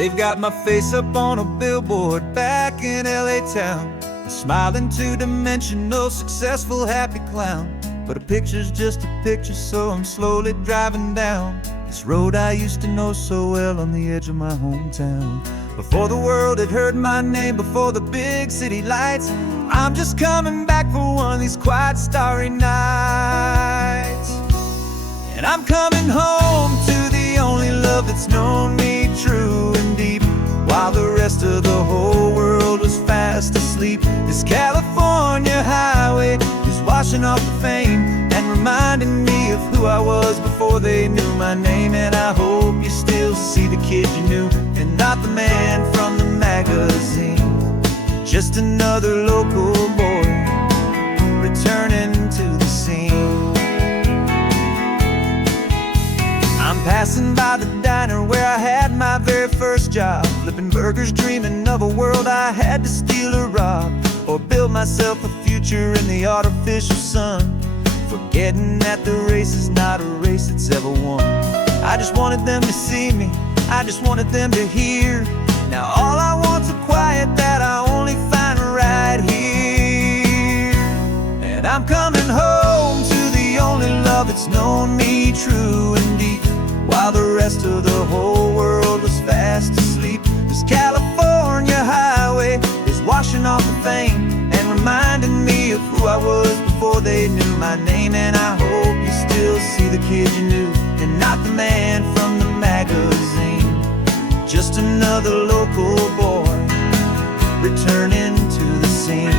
They've got my face up on a billboard back in LA town, a smiling two-dimensional, successful, happy clown. But a picture's just a picture, so I'm slowly driving down this road I used to know so well on the edge of my hometown. Before the world had heard my name, before the big city lights, I'm just coming back for one of these quiet, starry nights. And I'm coming home to the only love that's known me true and deep, while the rest of the whole world was fast asleep. This California highway is washing off the fame and reminding me of who I was before they knew my name. And I hope you still see the kid you knew, and not the man from the magazine. Just another local boy returning to the scene. I'm passing by the diner where I had my very first job, flipping burgers, dreaming of a world I had to steal or rob, or build myself a future in the artificial sun, forgetting that the race is not a race that's ever won. I just wanted them to see me, I just wanted them to hear. Now all I want's a quiet that I only find right here. And I'm coming home to the only love that's known me true and deep, while the rest of the whole world was fast asleep. This California highway is washing off the fame and reminding me of who I was before they knew my name. And I hope you still see the kid you knew, and not the man from the magazine. Just another local boy returning to the scene.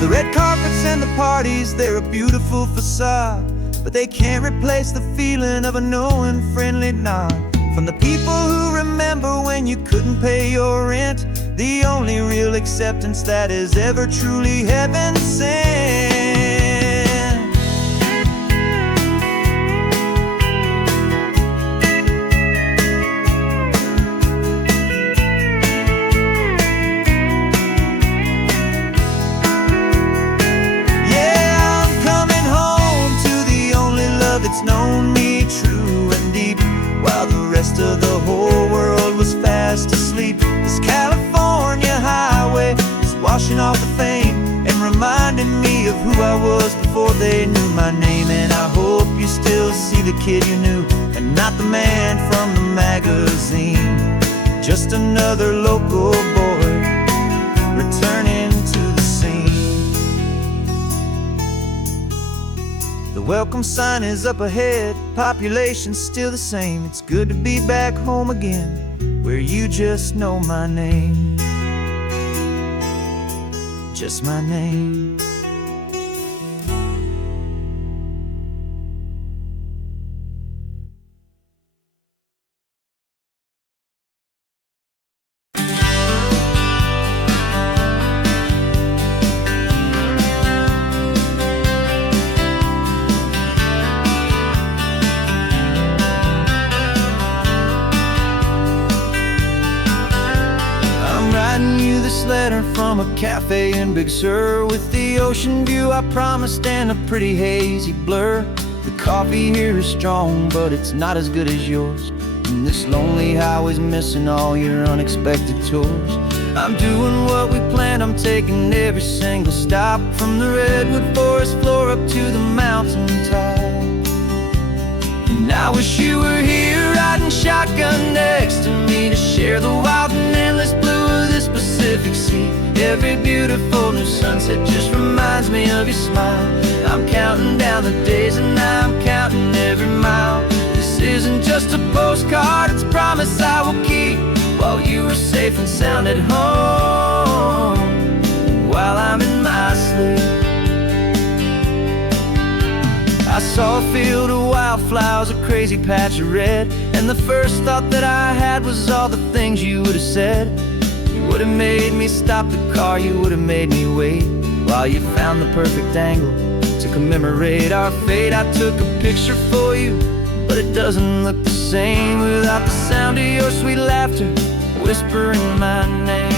The red carpets and the parties, they're a beautiful facade, but they can't replace the feeling of a knowing, friendly nod from the people who remember when you couldn't pay your rent. The only real acceptance that is ever truly heaven sent. It's known me true and deep, while the rest of the whole world was fast asleep. This California highway is washing off the fame and reminding me of who I was before they knew my name. And I hope you still see the kid you knew, and not the man from the magazine. Just another local boy returning to the scene. The welcome sign is up ahead, population's still the same. It's good to be back home again, where you just know my name. Just my name. Letter from a cafe in Big Sur, with the ocean view I promised and a pretty hazy blur. The coffee here is strong, but it's not as good as yours, and this lonely highway's missing all your unexpected tours. I'm doing what we planned, I'm taking every single stop, from the redwood forest floor up to the mountain top. And I wish you were here riding shotgun next to me, to share the wild and endless blue of this Pacific Sea. Every beautiful new sunset just reminds me of your smile. I'm counting down the days and I'm counting every mile. This isn't just a postcard, it's a promise I will keep, while you are safe and sound at home, while I'm in my sleep. I saw a field of wildflowers, a crazy patch of red, and the first thought that I had was all the things you would have said. You would have made me stop the car, you would have made me wait, while you found the perfect angle to commemorate our fate. I took a picture for you, but it doesn't look the same without the sound of your sweet laughter whispering my name.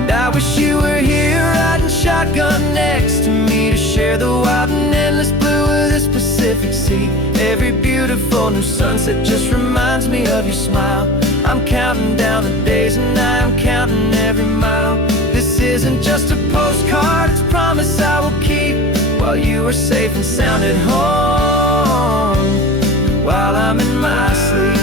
And I wish you were here riding shotgun next to me, to share the wild and endless blue of this Pacific Pacific Sea. Every beautiful new sunset just reminds me of your smile. I'm counting down the days and I am counting every mile. This isn't just a postcard, it's a promise I will keep, while you are safe and sound at home, while I'm in my sleep.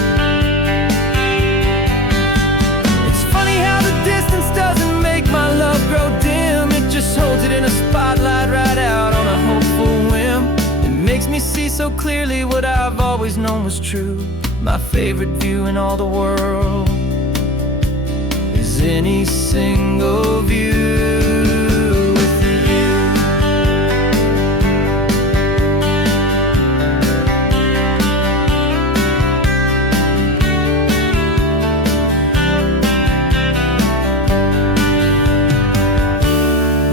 It's funny how the distance doesn't make my love grow dim. It just holds it in a spotlight right out on a hopeful whim. It makes me see so clearly what I've always known was true. My favorite view in all the world is any single view with you.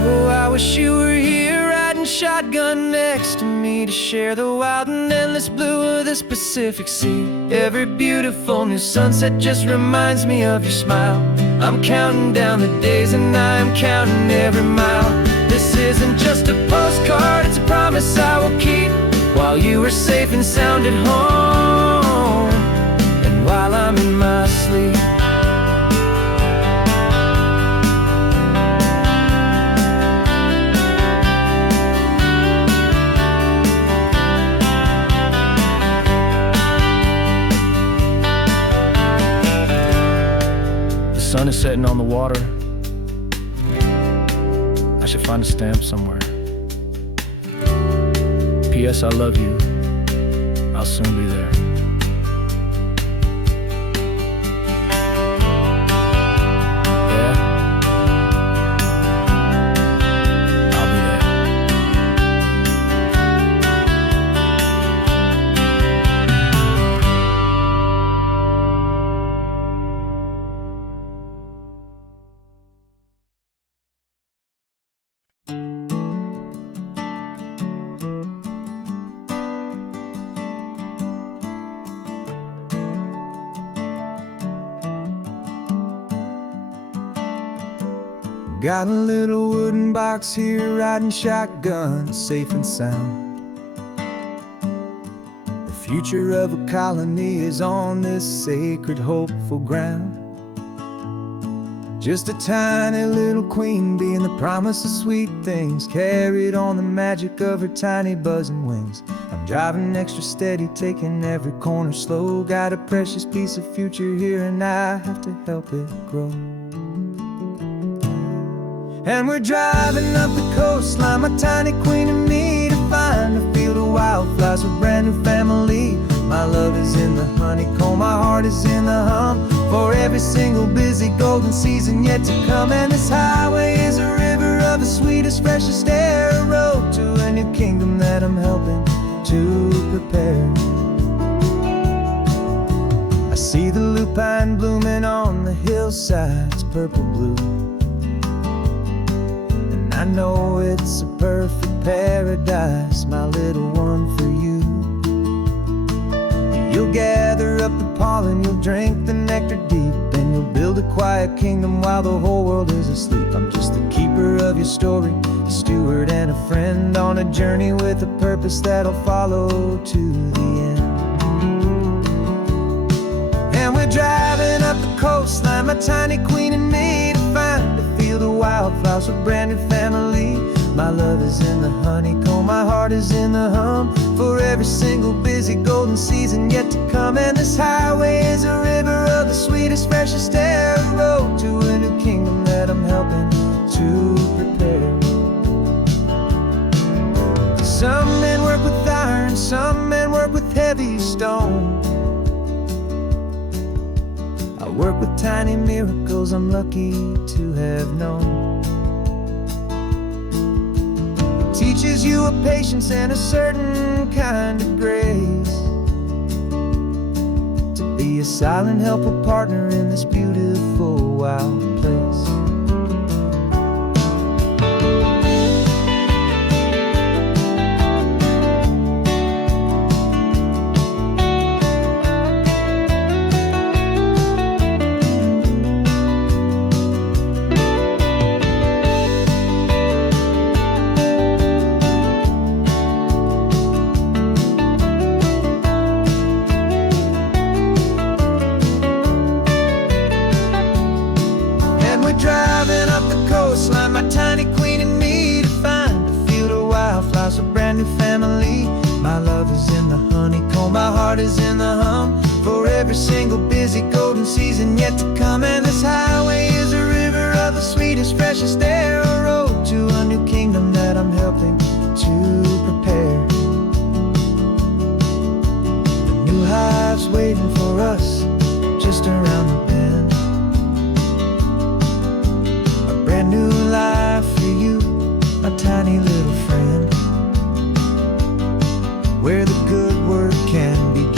Oh, I wish you were here riding shotgun next to me to share the wild and endless blue of this Pacific Sea. Every beautiful new sunset just reminds me of your smile. I'm counting down the days and I am counting every mile. This isn't just a postcard, it's a promise I will keep, while you are safe and sound at home, and while I'm in my sleep. The sun is setting on the water. I should find a stamp somewhere. P.S. I love you. I'll soon be there. Yeah? I'll be there. Got a little wooden box here, riding shotgun, safe and sound. The future of a colony is on this sacred, hopeful ground. Just a tiny little queen bee and the promise of sweet things, carried on the magic of her tiny buzzing wings. I'm driving extra steady, taking every corner slow. Got a precious piece of future here and I have to help it grow. And we're driving up the coastline, my tiny queen and me, to find a field of wildflowers with brand new family. My love is in the honeycomb, my heart is in the hum, for every single busy golden season yet to come. And this highway is a river of the sweetest, freshest air, a road to a new kingdom that I'm helping to prepare. I see the lupine blooming on the hillsides, purple blue. I know it's a perfect paradise, my little one, for you. You'll gather up the pollen, you'll drink the nectar deep, and you'll build a quiet kingdom while the whole world is asleep. I'm just the keeper of your story, a steward and a friend, on a journey with a purpose that'll follow to the end. And we're driving up the coastline, my tiny queen and me, to find a field of wildflowers with brand new family. My love is in the honeycomb, my heart is in the hum, for every single busy golden season yet to come. And this highway is a river of the sweetest, freshest air, a road to a new kingdom that I'm helping to prepare. Some men work with iron, some men work with heavy stone. I work with tiny miracles I'm lucky to have known. It teaches you a patience and a certain kind of grace, to be a silent helper partner in this beautiful wild place. heart is in the hum for every single busy golden season yet to come. And this highway is a river of the sweetest, freshest air, a road to a new kingdom that I'm helping to prepare. The new hive's waiting for us just around the bend. A brand new life for you, my tiny little friend, where the good work can begin.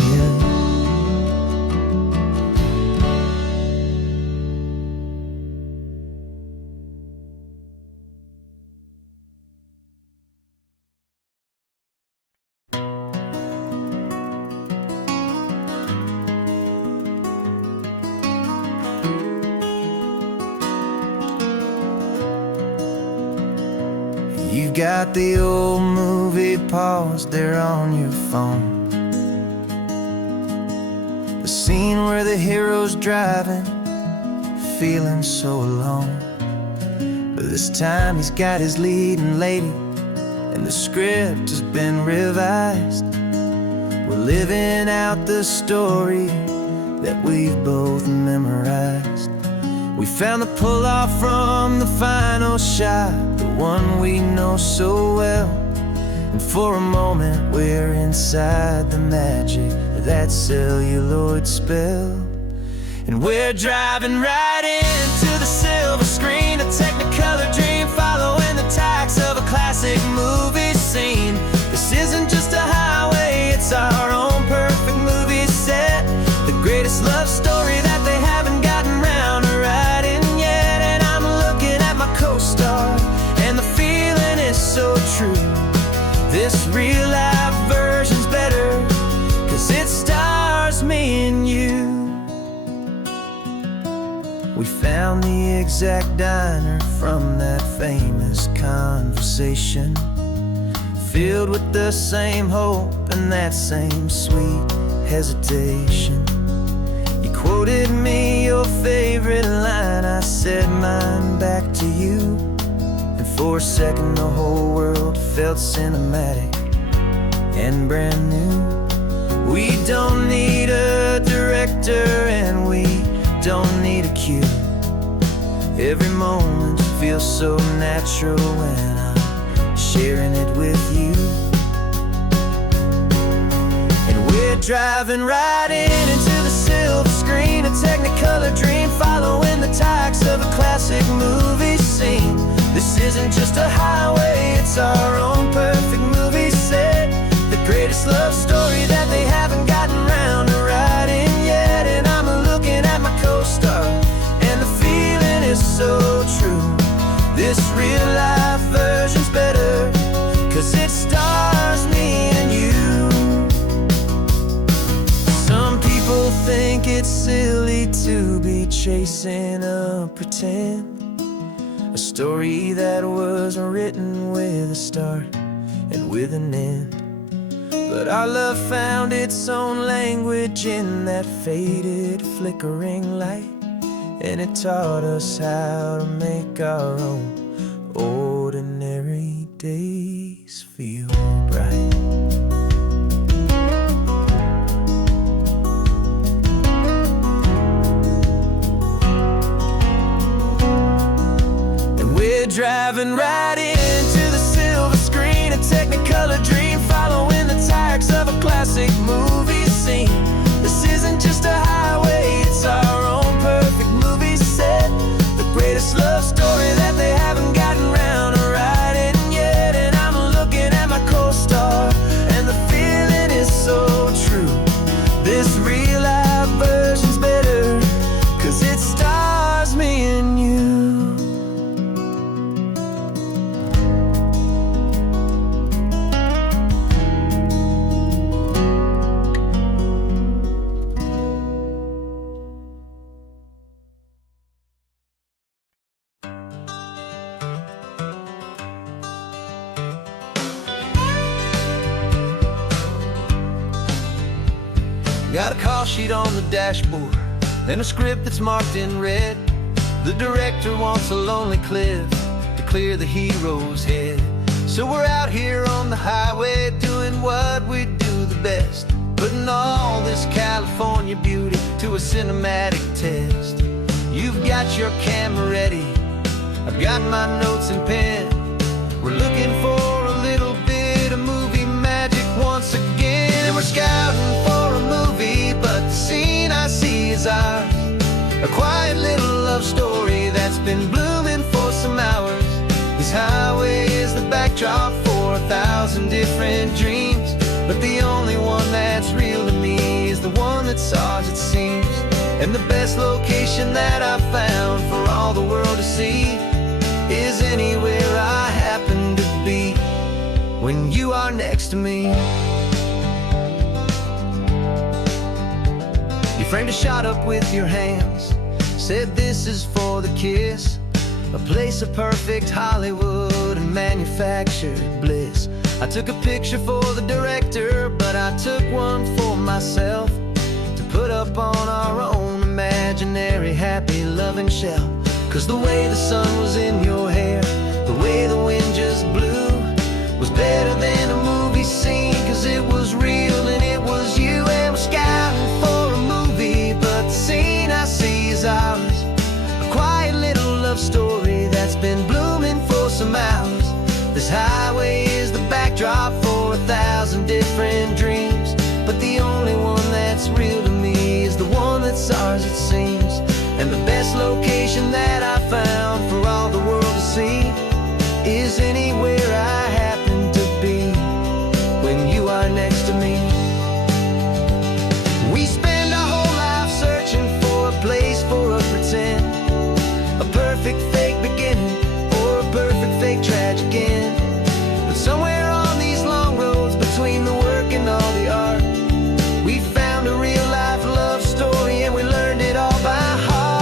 You've got the old movie paused there on your phone, the scene where the hero's driving, feeling so alone. But this time he's got his leading lady, and the script has been revised. We're living out the story that we've both memorized. We found the pull-off from the final shot, the one we know so well. And for a moment we're inside the magic of that celluloid spell. And we're driving right into the silver screen, a technicolor dream, following the tacks of a classic movie scene. This isn't just a highway, it's our own perfect movie set, the greatest love story that they haven't gotten round to writing yet. And I'm looking at my co-star, and the feeling is so true. This real life version's better, 'cause it stars me and you. We found the exact diner from that famous conversation, filled with the same hope and that same sweet hesitation. You quoted me your favorite line, I said mine back to you. And for a second the whole world felt cinematic and brand new. We don't need a director and we don't need a cue. Every moment feels so natural when I'm sharing it with you. And we're driving right into the silver screen, a technicolor dream, following the tacks of a classic movie scene. This isn't just a highway, it's our own perfect movie set, the greatest love story that they haven't gotten round to writing yet. And I'm looking at my co-star, and the feeling is so true. This real life version's better, 'cause it stars me and you. Some people think it's silly to be chasing a pretend, a story that was written with a start and with an end. But our love found its own language in that faded, flickering light, and it taught us how to make our own ordinary days feel bright. And we're driving right into the silver screen, a technicolor dream, following the tacks of a classic movie scene. This isn't just a highway, it's our own perfect movie set, the greatest love story that they haven't gotten round to writing yet. And I'm looking at my co-star, and the feeling is so true. This real life version's better, 'cause it stars me and you. Got a call sheet on the dashboard and a script that's marked in red. The director wants a lonely cliff to clear the hero's head. So we're out here on the highway doing what we do the best, putting all this California beauty to a cinematic test. You've got your camera ready, I've got my notes and pen. We're looking for a little bit of movie magic once again. And we're scouting for a movie, but the scene I see is ours. A quiet little love story that's been blooming for some hours. This highway is the backdrop for 1,000 different dreams, but the only one that's real to me is the one that's ours, it seems. And the best location that I've found for all the world to see is anywhere I happen to be when you are next to me. You framed a shot up with your hands, said this is for the kiss, a place of perfect Hollywood and manufactured bliss. I took a picture for the director, but I took one for myself to put up on our own imaginary happy loving shelf. 'Cause the way the sun was in your hair, the way the wind just blew, was better than a movie scene, 'cause it was real and it was you. And we're scouting for a movie, but the scene I see is ours. A quiet little love story that's been blooming for some hours. This highway is the backdrop for 1,000 different dreams, but the only one that's real to me is the one that's ours, it seems. And the best location that I found for all the world to see is anywhere I happen to be when you are next to me. We spend our whole life searching for a place for a pretend, a perfect fake beginning or a perfect fake tragic end. But somewhere on these long roads between the work and all the art, we found a real life love story, and we learned it all by heart.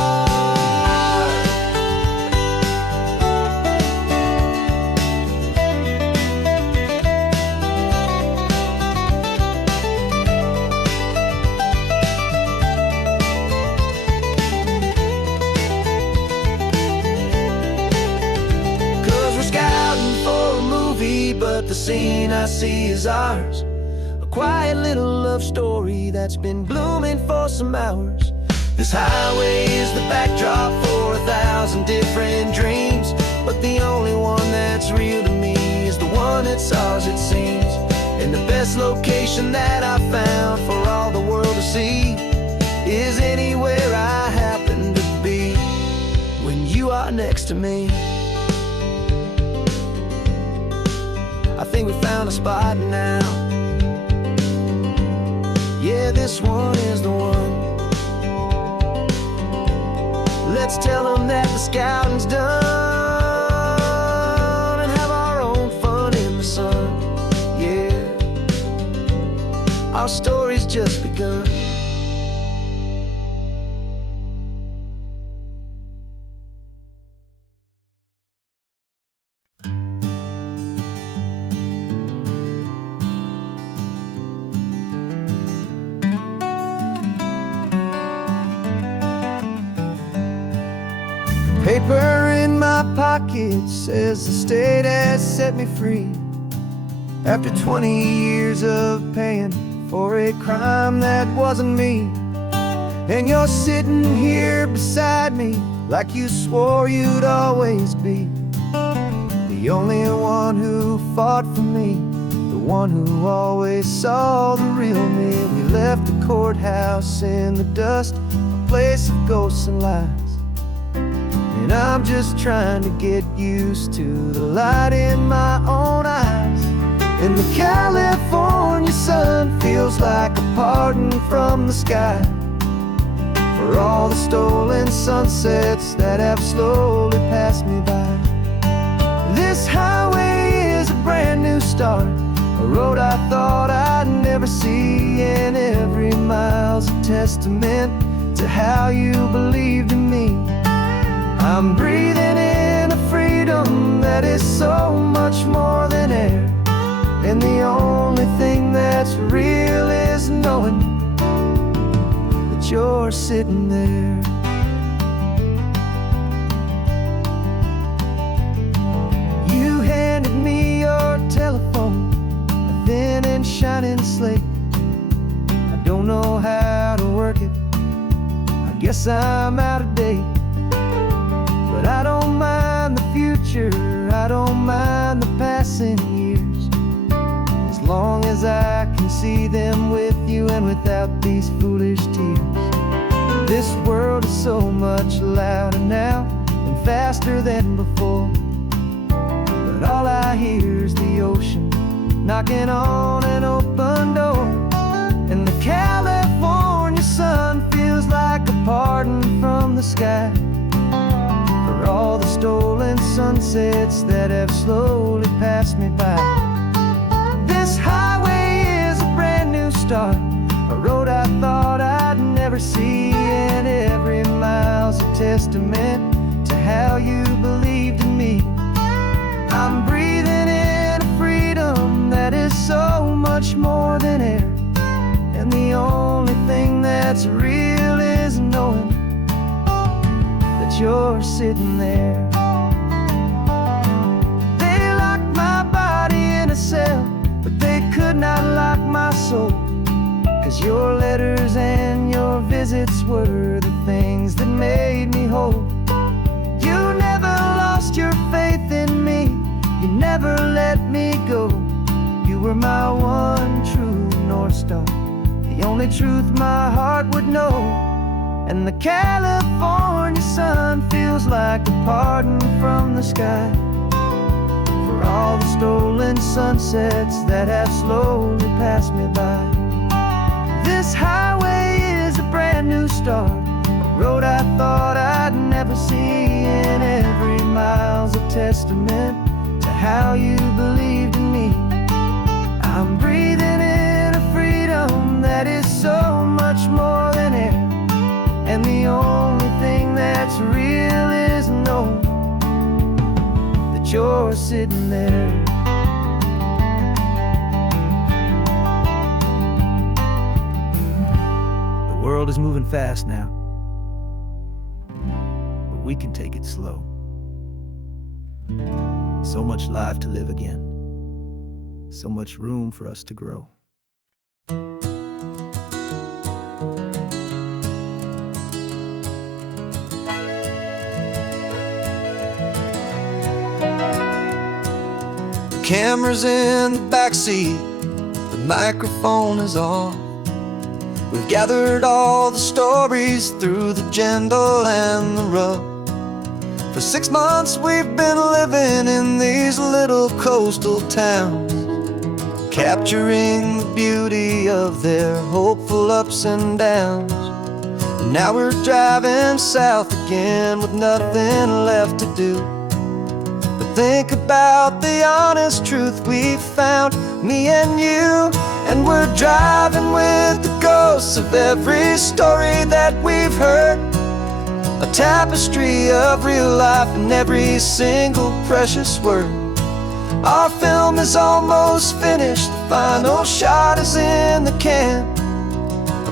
'Cause we're scouting for a movie, but the scene I see is ours. A quiet little love story that's been blooming for some hours. This highway is the backdrop for 1,000 different dreams, but the only one that's real to me is the one that's ours, it seems. And the best location that I found for all the world to see is anywhere I happen to be when you are next to me. I think we found a spot now. Yeah, this one is the one. Let's tell them that the scouting's done and have our own fun in the sun. Yeah, our story's just begun. Paper in my pocket says the state has set me free after 20 years of paying for a crime that wasn't me. And you're sitting here beside me like you swore you'd always be the only one who fought for me, the one who always saw the real me. We left the courthouse in the dust, a place of ghosts and lies. And I'm just trying to get used to the light in my own eyes. And the California sun feels like a pardon from the sky for all the stolen sunsets that have slowly passed me by. This highway is a brand new start, a road I thought I'd never see, and every mile's a testament to how you believed in me. I'm breathing in a freedom that is so much more than air, and the only thing that's real is knowing that you're sitting there. You handed me your telephone, a thin and shining slate, guess I'm out of date, but I don't mind the future, I don't mind the passing years, as long as I can see them with you and without these foolish tears. This world is so much louder now and faster than before, but all I hear is the ocean knocking on an open door. And the California sun feels like a pardon from the sky for all the stolen sunsets that have slowly passed me by. This highway is a brand new start, a road I thought I'd never see, and every mile's a testament to how you believed in me. I'm breathing in a freedom that is so much more than air, and the only thing that's real is knowing that you're sitting there. They locked my body in a cell, but they could not lock my soul, 'cause your letters and your visits were the things that made me whole. You never lost your faith in me, you never let me go. You were my one true North Star, the only truth my heart would know. And the California sun feels like a pardon from the sky for all the stolen sunsets that have slowly passed me by. This highway is a brand new start, a road I thought I'd never see, and every mile's a testament to how you believed in me. I'm breathing in a freedom that is so much more than air, and the only thing that's real is knowing that you're sitting there. The world is moving fast now, but we can take it slow. So much life to live again, so much room for us to grow. The camera's in the backseat, the microphone is on. We've gathered all the stories through the gentle and the rough. For 6 months we've been living in these little coastal towns, capturing the beauty of their hopeful ups and downs. And now we're driving south again with nothing left to do but think about the honest truth we found, me and you. And we're driving with the ghosts of every story that we've heard, a tapestry of real life in every single precious word. Our film is almost finished, the final shot is in the can,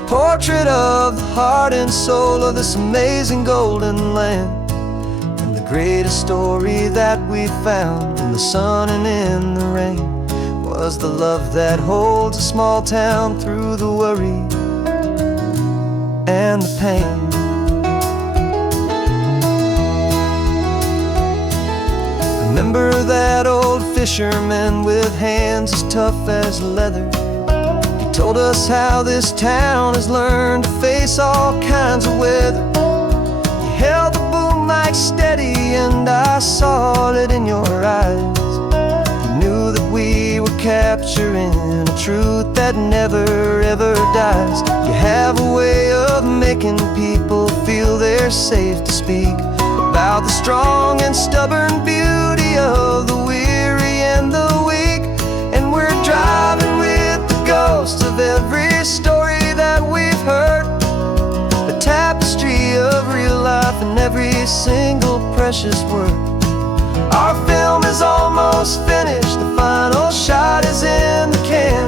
a portrait of the heart and soul of this amazing golden land. And the greatest story that we found in the sun and in the rain was the love that holds a small town through the worry and the pain. Remember that old fisherman with hands as tough as leather? He told us how this town has learned to face all kinds of weather. You held the boom mic steady and I saw it in your eyes. You knew that we were capturing a truth that never ever dies. You have a way of making people feel they're safe to speak about the strong and stubborn beauty of the weary and the weak. And we're driving with the ghosts of every story that we've heard, a tapestry of real life in every single precious word. Our film is almost finished, the final shot is in the can,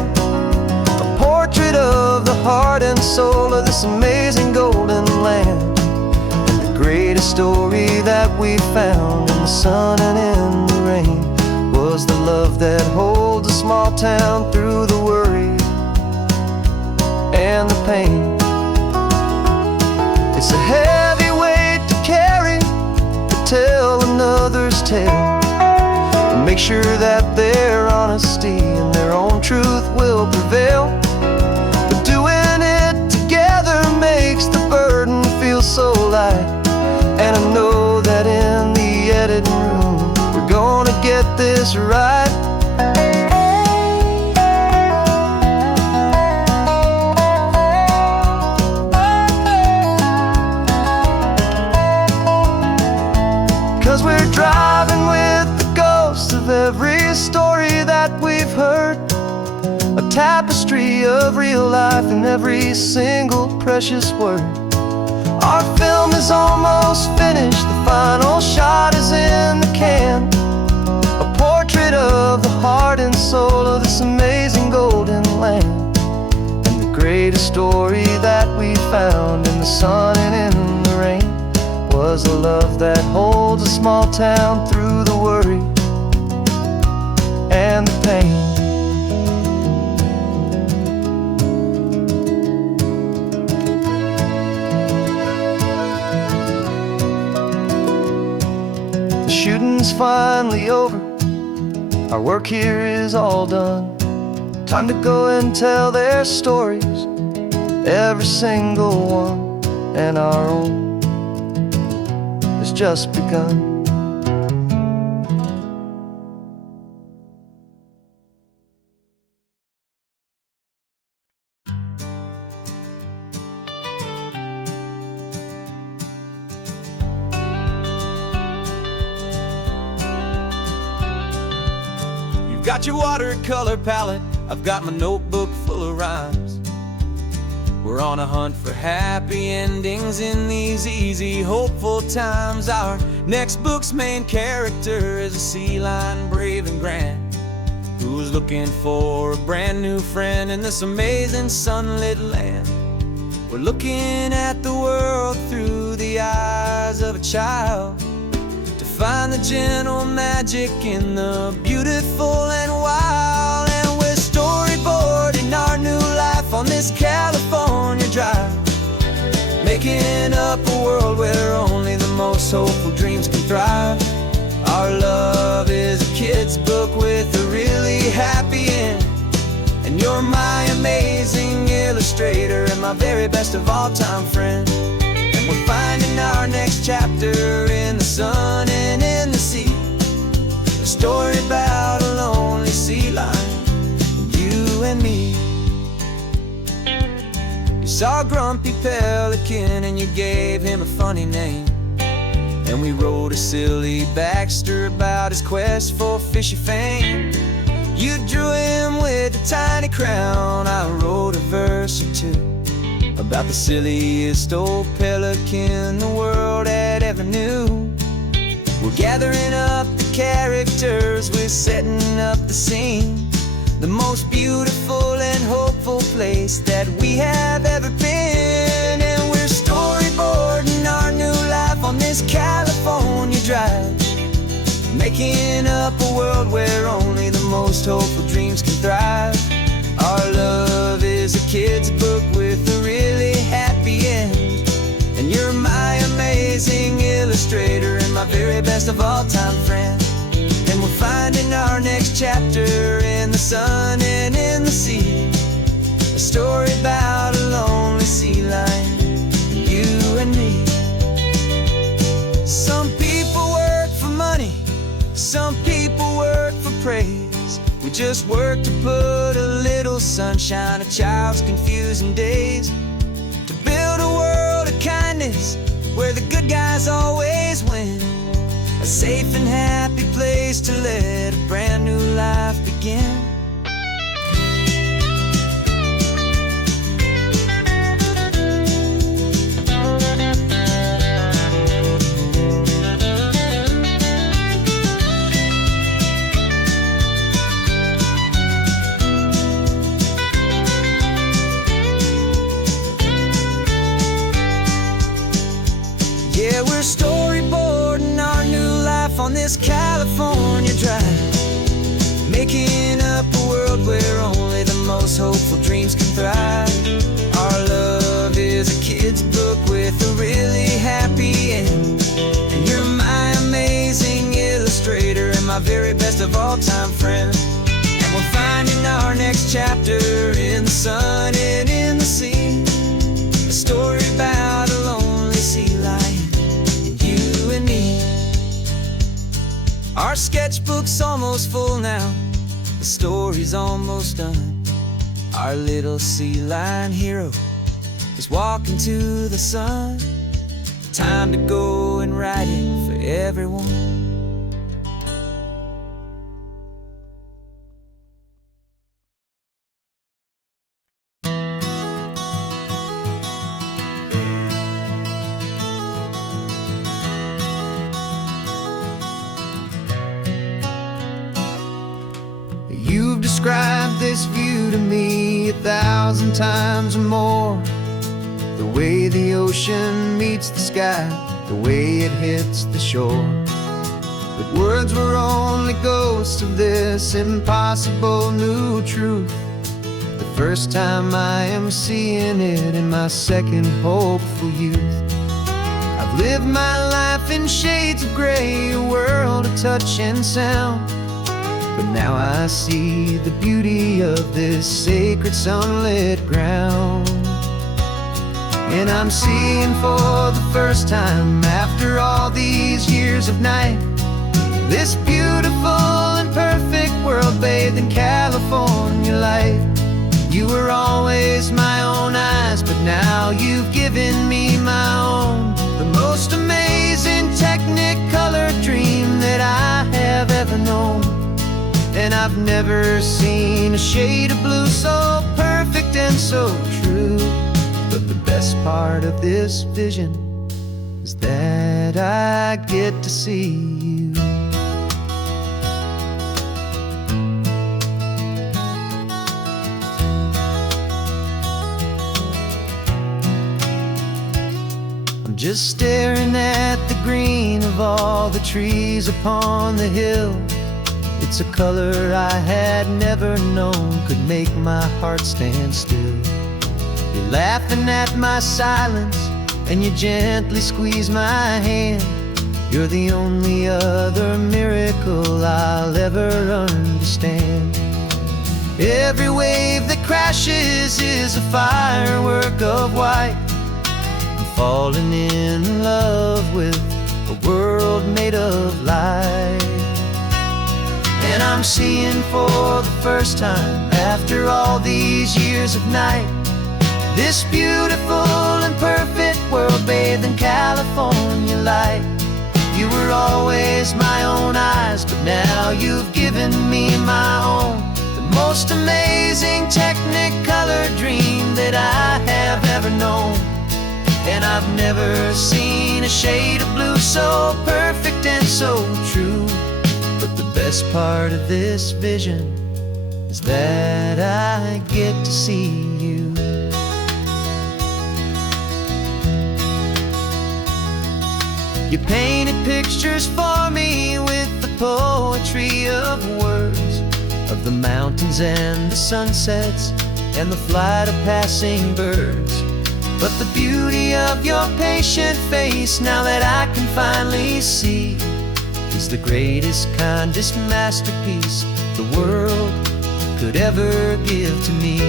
a portrait of the heart and soul of this amazing golden land. And the greatest story that we found in the sun and in the rain was the love that holds a small town through the worry and the pain. It's a heavy weight to carry, to tell another's tale, and make sure that their honesty and their own truth will prevail. But doing it together makes the burden feel so light. And I know that in the editing room we're gonna get this right. 'Cause we're driving with the ghosts of every story that we've heard, a tapestry of real life in every single precious word. Our film is almost finished, the final shot is in the can, a portrait of the heart and soul of this amazing golden land. And the greatest story that we found in the sun and in the rain was a love that holds a small town through the worry and the pain. The shooting's finally over, our work here is all done. Time to go and tell their stories, every single one, and our own has just begun. You've got your watercolor palette, I've got my notebook full of rhymes. We're on a hunt for happy endings in these easy, hopeful times. Our next book's main character is a sea lion, brave and grand, who's looking for a brand new friend in this amazing sunlit land. We're looking at the world through the eyes of a child, to find the gentle magic in the beautiful and wild. And we're storyboarding our new life on this California drive, making up a world where only the most hopeful dreams can thrive. Our love is a kid's book with a really happy end, and you're my amazing illustrator and my very best of all time friend. And we're finding our next chapter in the sun and in the sea, a story about a lonely sea lion, you and me. You saw a grumpy pelican and you gave him a funny name, and we wrote a silly Baxter about his quest for fishy fame. You drew him with a tiny crown, I wrote a verse or two about the silliest old pelican the world had ever knew. We're gathering up the characters, we're setting up the scene, the most beautiful and hopeful place that we have ever been. And we're storyboarding our new life on this California drive, making up a world where only the most hopeful dreams can thrive. Our love is a kid's book with a really happy end, and you're my amazing illustrator and my very best of all time friend. And we're finding our next chapter in the sun and in the sea, a story about a lonely sea lion, you and me. Some people work for money, some people work for praise. We just work to put a little sunshine in a child's confusing days, to build a world of kindness where the good guys always win, a safe and happy place to let a brand new life begin. Yeah, we're storyboarding our new life on this California drive, making up a world where only the most hopeful dreams can thrive. Our love is a kid's book with a real very best of all-time friends. And we're finding our next chapter in the sun and in the sea. A story about a lonely sea lion and you and me. Our sketchbook's almost full now, the story's almost done. Our little sea lion hero is walking to the sun. Time to go and write it for everyone. You've described this view to me 1,000 times or more. The way the ocean meets the sky, the way it hits the shore. But words were only ghosts of this impossible new truth. The first time I am seeing it in my second hopeful youth. I've lived my life in shades of gray, a world of touch and sound. But now I see the beauty of this sacred sunlit ground. And I'm seeing for the first time, after all these years of night, this beautiful and perfect world bathed in California light. You were always my own eyes, but now you've given me my own. The most amazing technicolor dream that I have ever known. And I've never seen a shade of blue so perfect and so true. But the best part of this vision is that I get to see you. I'm just staring at the green of all the trees upon the hill. It's a color I had never known could make my heart stand still. You're laughing at my silence, and you gently squeeze my hand. You're the only other miracle I'll ever understand. Every wave that crashes is a firework of white. I'm falling in love with a world made of light. And I'm seeing for the first time, after all these years of night, this beautiful and perfect world bathed in California light. You were always my own eyes, but now you've given me my own. The most amazing technicolor dream that I have ever known. And I've never seen a shade of blue so perfect and so true. But the best part of this vision is that I get to see you. You painted pictures for me with the poetry of words, of the mountains and the sunsets and the flight of passing birds. But the beauty of your patient face, now that I can finally see, is the greatest, kindest masterpiece the world could ever give to me.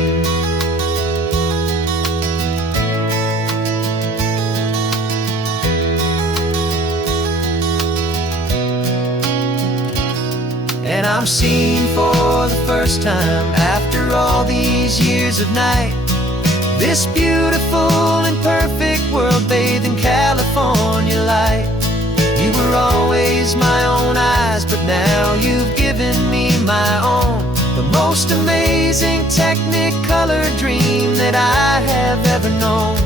And I'm seeing for the first time, after all these years of night, this beautiful and perfect world bathed in California light. You were always my own eyes, but now you've given me my own. The most amazing technicolor dream that I have ever known.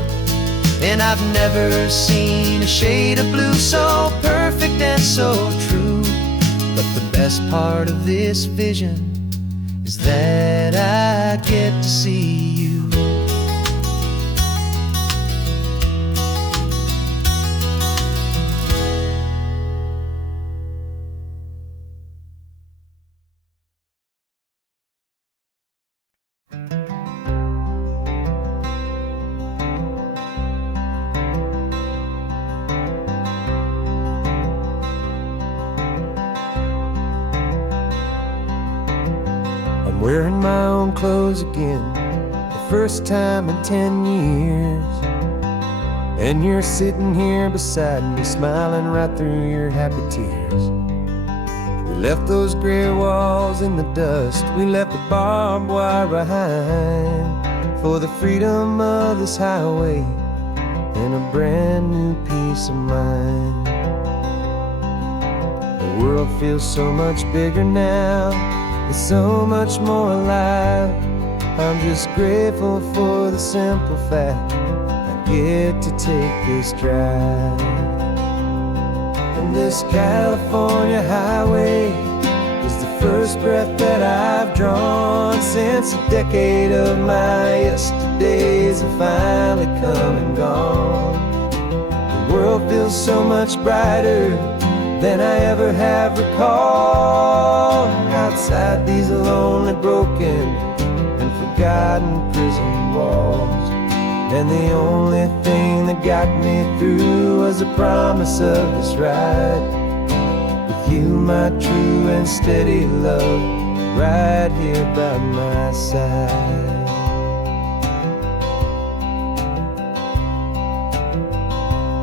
And I've never seen a shade of blue so perfect and so true. But the best part of this vision is that I get to see you. wearing my own clothes again, the first time in 10 years. And you're sitting here beside me, smiling right through your happy tears. We left those gray walls in the dust, we left the barbed wire behind, for the freedom of this highway and a brand new peace of mind. The world feels so much bigger now, it's so much more alive. I'm just grateful for the simple fact I get to take this drive. And this California highway is the first breath that I've drawn since a decade of my yesterdays have finally come and gone. The world feels so much brighter than I ever have recalled. Outside these lonely, broken, and forgotten prison walls, and the only thing that got me through was the promise of this ride with you, my true and steady love, right here by my side.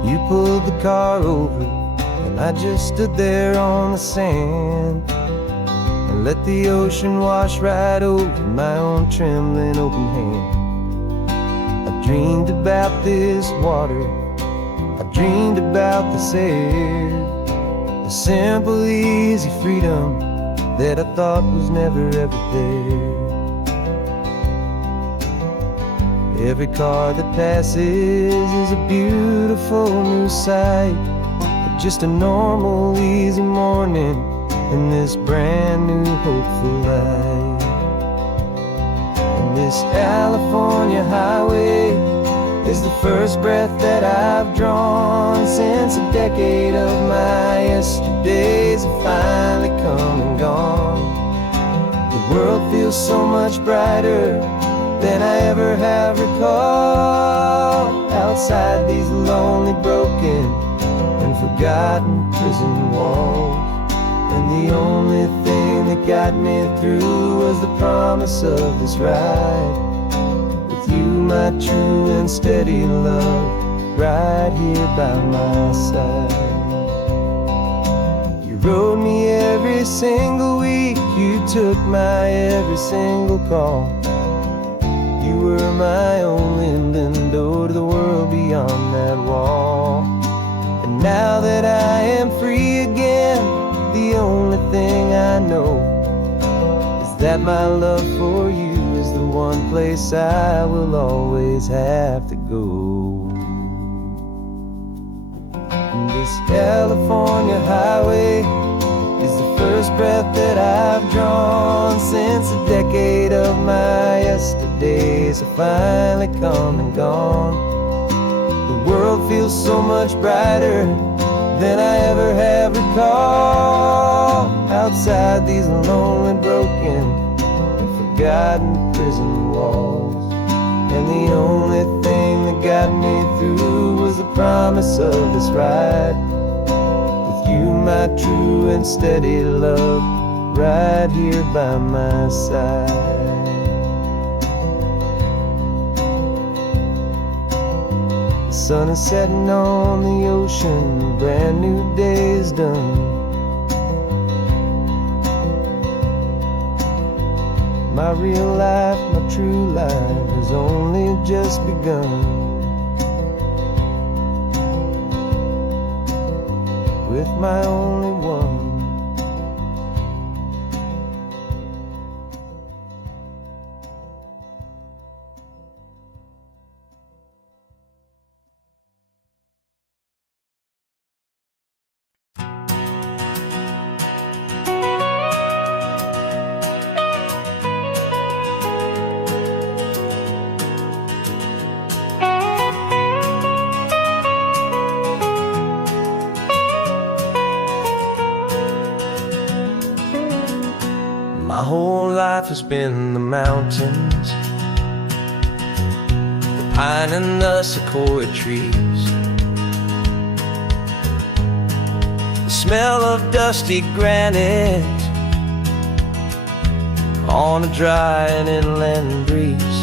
You pulled the car over, and I just stood there on the sand and let the ocean wash right over my own trembling open hand. I dreamed about this water, I dreamed about this air, the simple easy freedom that I thought was never ever there. Every car that passes is a beautiful new sight, just a normal easy morning in this brand new hopeful life. And this California highway is the first breath that I've drawn since a decade of my yesterdays have finally come and gone. The world feels so much brighter than I ever have recalled. Outside these lonely, broken, and forgotten prison walls, and the only thing that got me through was the promise of this ride with you, my true and steady love, right here by my side. You rode me every single week, you took my every single call. You were my only window to the world beyond that wall. And now that I am free again, the only thing I know is that my love for you is the one place I will always have to go. And this California highway is the first breath that I've drawn since a decade of my yesterdays have finally come and gone. The world feels so much brighter than I ever have recalled. Outside these lonely, broken, and forgotten prison walls, and the only thing that got me through was the promise of this ride with you, my true and steady love, right here by my side. The sun is setting on the ocean, a brand new day is done. My real life, my true life has only just begun. With my only one. My whole life has been the mountains, the pine and the sequoia trees, the smell of dusty granite, on a dry and inland breeze.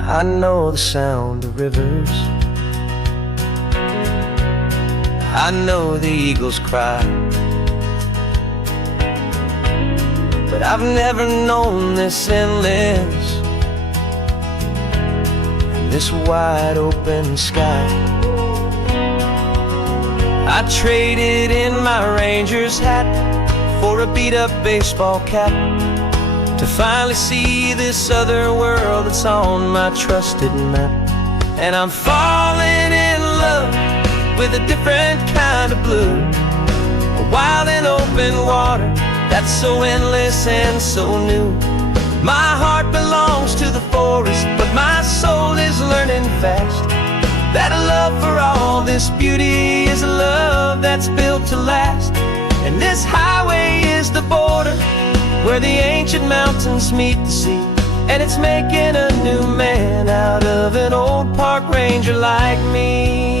I know the sound of rivers, I know the eagles cry, but I've never known this endless and this wide open sky. I traded in my Ranger's hat for a beat-up baseball cap to finally see this other world that's on my trusted map. And I'm falling in love with a different kind of blue, a wild and open water that's so endless and so new. My heart belongs to the forest, but my soul is learning fast that a love for all this beauty is a love that's built to last. And this highway is the border where the ancient mountains meet the sea, and it's making a new man out of an old park ranger like me.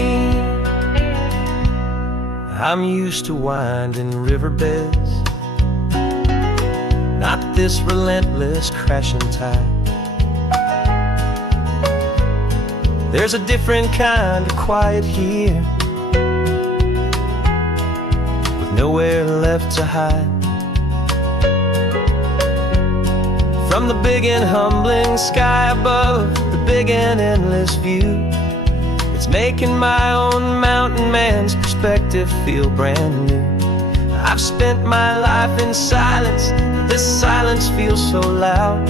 I'm used to winding riverbeds, not this relentless crashing tide. There's a different kind of quiet here, with nowhere left to hide. From the big and humbling sky above, the big and endless view, it's making my own mountain man's perspective feel brand new. I've spent my life in silence, this silence feels so loud.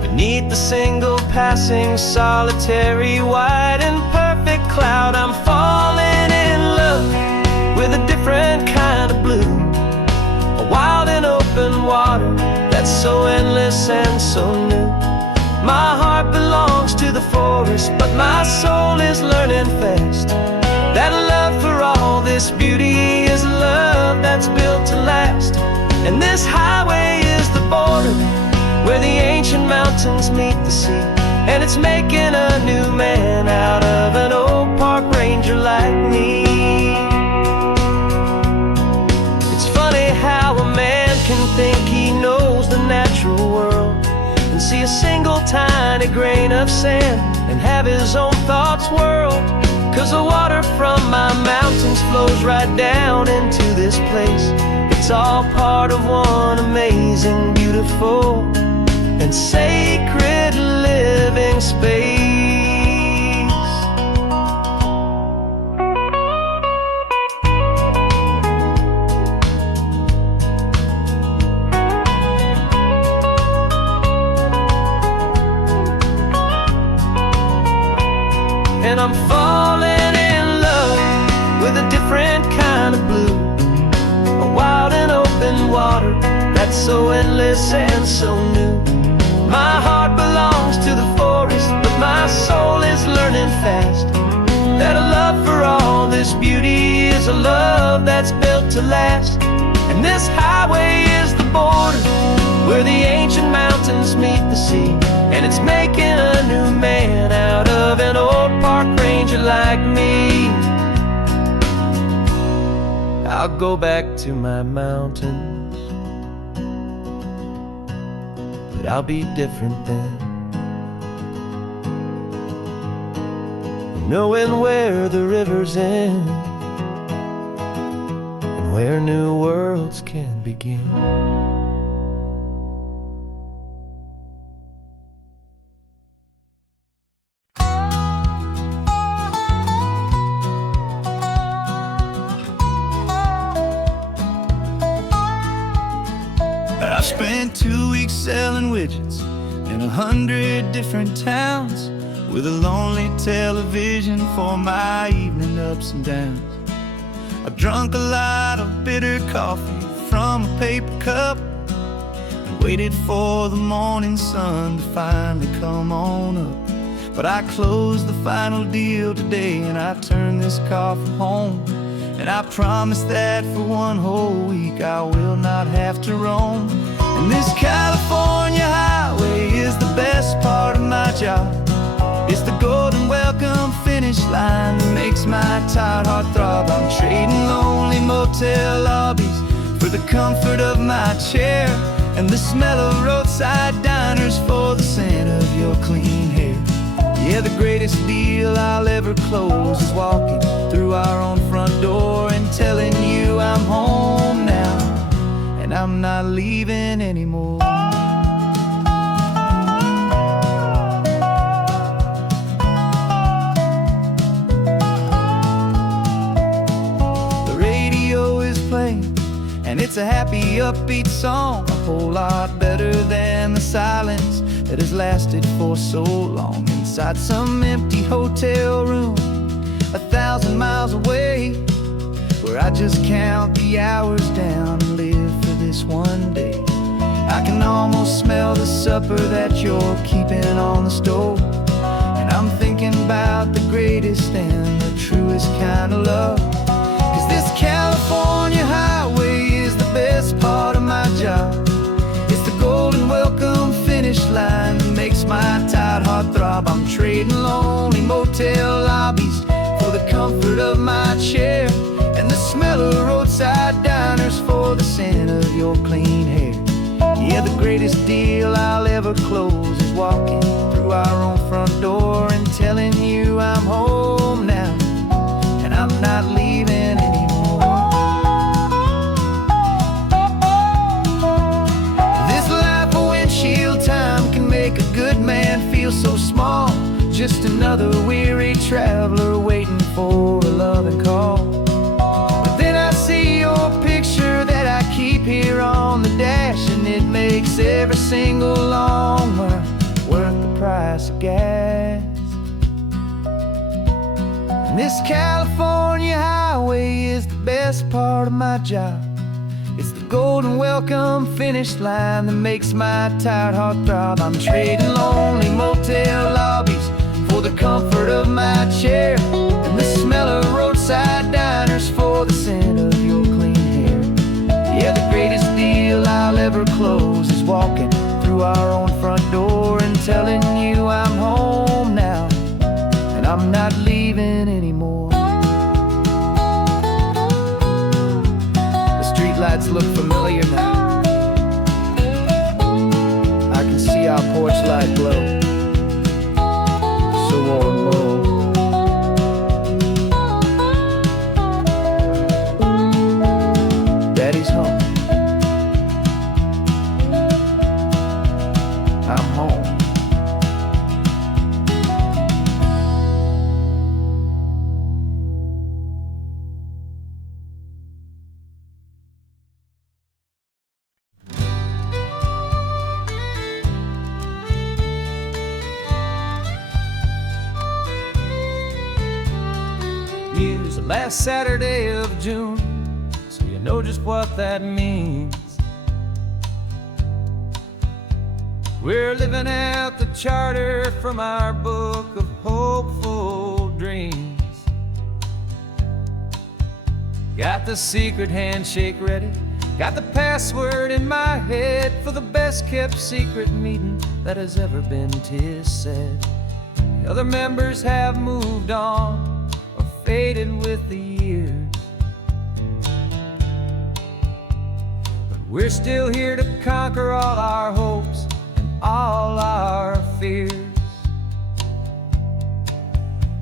Beneath the single passing solitary white and perfect cloud, I'm falling in love with a different kind of blue, a wild and open water that's so endless and so new. My heart belongs to the forest, but my soul is learning fast that a love for all this beauty is a love that's built to last. And this highway is the border where the ancient mountains meet the sea, and it's making a new man out of an old park ranger like me. It's funny how a man can think he knows the natural world and see a single tiny grain of sand and have his own thoughts whirl. 'Cause the water from my mountains flows right down into this place. It's all part of one amazing, beautiful and sacred living space. And I'm falling in love with a different kind of blue, a wild and open water that's so endless and so new. My heart belongs to the forest, but my soul is learning fast that a love for all this beauty is a love that's built to last. And this highway is the border where the ancient mountains meet the sea, and it's making a new man out of an old park ranger like me. I'll go back to my mountains, but I'll be different then, knowing where the rivers end and where new worlds can begin. I spent 2 weeks selling widgets in 100 different towns, with a lonely television for my evening ups and downs. I drunk a lot of bitter coffee from a paper cup and waited for the morning sun to finally come on up. But I closed the final deal today, and I turned this car from home. And I promise that for one whole week I will not have to roam. And this California highway is the best part of my job. It's the golden welcome finish line that makes my tired heart throb. I'm trading lonely motel lobbies for for the comfort of my chair, and the smell of roadside diners for the scent of your clean hair. Yeah, the greatest deal I'll ever close is walking through our own front door and telling you I'm home now, and I'm not leaving anymore. The radio is playing, and it's a happy, upbeat song, a whole lot better than the silence that has lasted for so long inside some empty hotel room 1,000 miles away, where I just count the hours down and live for this one day. I can almost smell the supper that you're keeping on the stove, and I'm thinking about the greatest and the truest kind of love. 'Cause this California highway is the best part of my job. It's the golden welcome finish line that makes my tired heart throb. I'm trading lonely motel lobbies for the comfort of my chair, and the smell of roadside diners for the scent of your clean hair. Yeah, the greatest deal I'll ever close is walking through our own front door and telling you I'm home now, and I'm not leaving anymore. This life of windshield time can make a good man feel so small, just another weary traveler waiting for a loving call. But then I see your picture that I keep here on the dash, and it makes every single long mile worth the price of gas. And this California highway is the best part of my job. It's the golden welcome finish line that makes my tired heart throb. I'm trading lonely motel lobbies for the comfort of my chair, and the smell of roadside diners for the scent of your clean hair. Yeah, the greatest deal I'll ever close is walking through our own front door and telling you I'm home now, and I'm not leaving anymore. The streetlights look familiar now. I can see our porch light glow, so warm, oh. Daddy's home. I'm home. It's the last Saturday of June, so you know just what that means. We're living out the charter from our book of hopeful dreams. Got the secret handshake ready, got the password in my head for the best kept secret meeting that has ever been, 'tis said. The other members have moved on or faded with the years, but we're still here to conquer all our hopes and all our fears.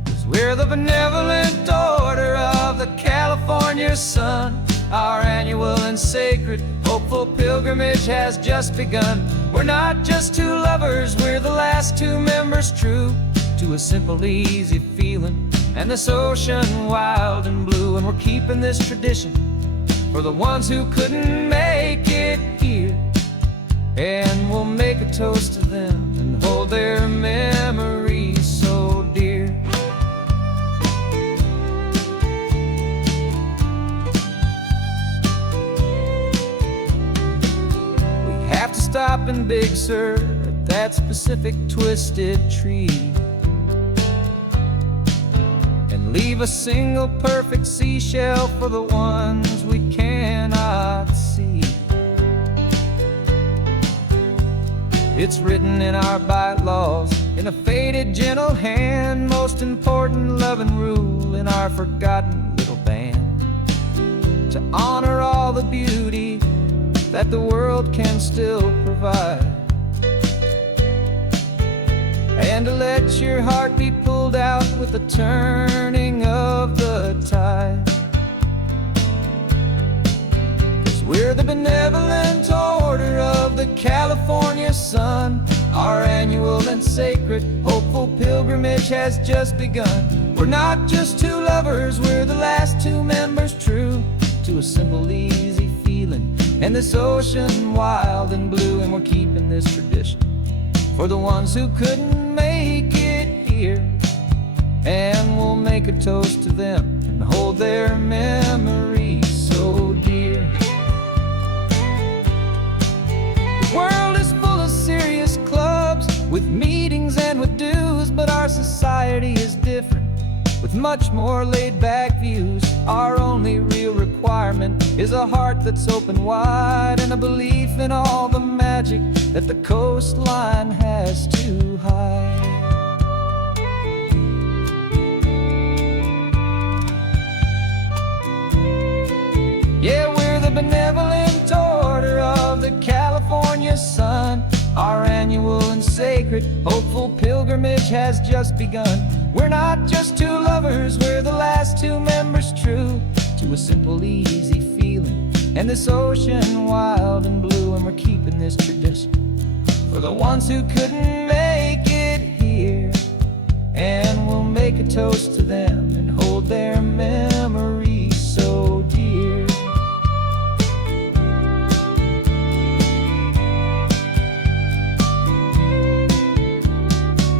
'Cause we're the benevolent order of the California sun. Our annual and sacred hopeful pilgrimage has just begun. We're not just two lovers, we're the last two members true to a simple, easy feeling and this ocean wild and blue. And we're keeping this tradition for the ones who couldn't make it here, and we'll make a toast to them and hold their memories so dear. We have to stop in Big Sur at that specific twisted tree, leave a single perfect seashell for the ones we cannot see. It's written in our bylaws in a faded gentle hand, most important loving rule in our forgotten little band. to honor all the beauty that the world can still provide, and to let your heart be pulled out with the turning of the tide. 'Cause we're the benevolent order of the California sun. Our annual and sacred hopeful pilgrimage has just begun. We're not just two lovers, we're the last two members true to a simple, easy feeling, and this ocean wild and blue. And we're keeping this tradition for the ones who couldn't make it here, and we'll make a toast to them and hold their memories so dear. The world is full of serious clubs with meetings and with dues, but our society is different with much more laid-back views. Our only real requirement is a heart that's open wide, and a belief in all the magic that the coastline has to hide. Yeah, we're the benevolent order of the California sun. Our annual and sacred hopeful pilgrimage has just begun. We're not just two lovers, we're the last two members true to a simple, easy feeling, and this ocean wild and blue. And we're keeping this tradition for the ones who couldn't make it here, and we'll make a toast to them and hold their memories so dear.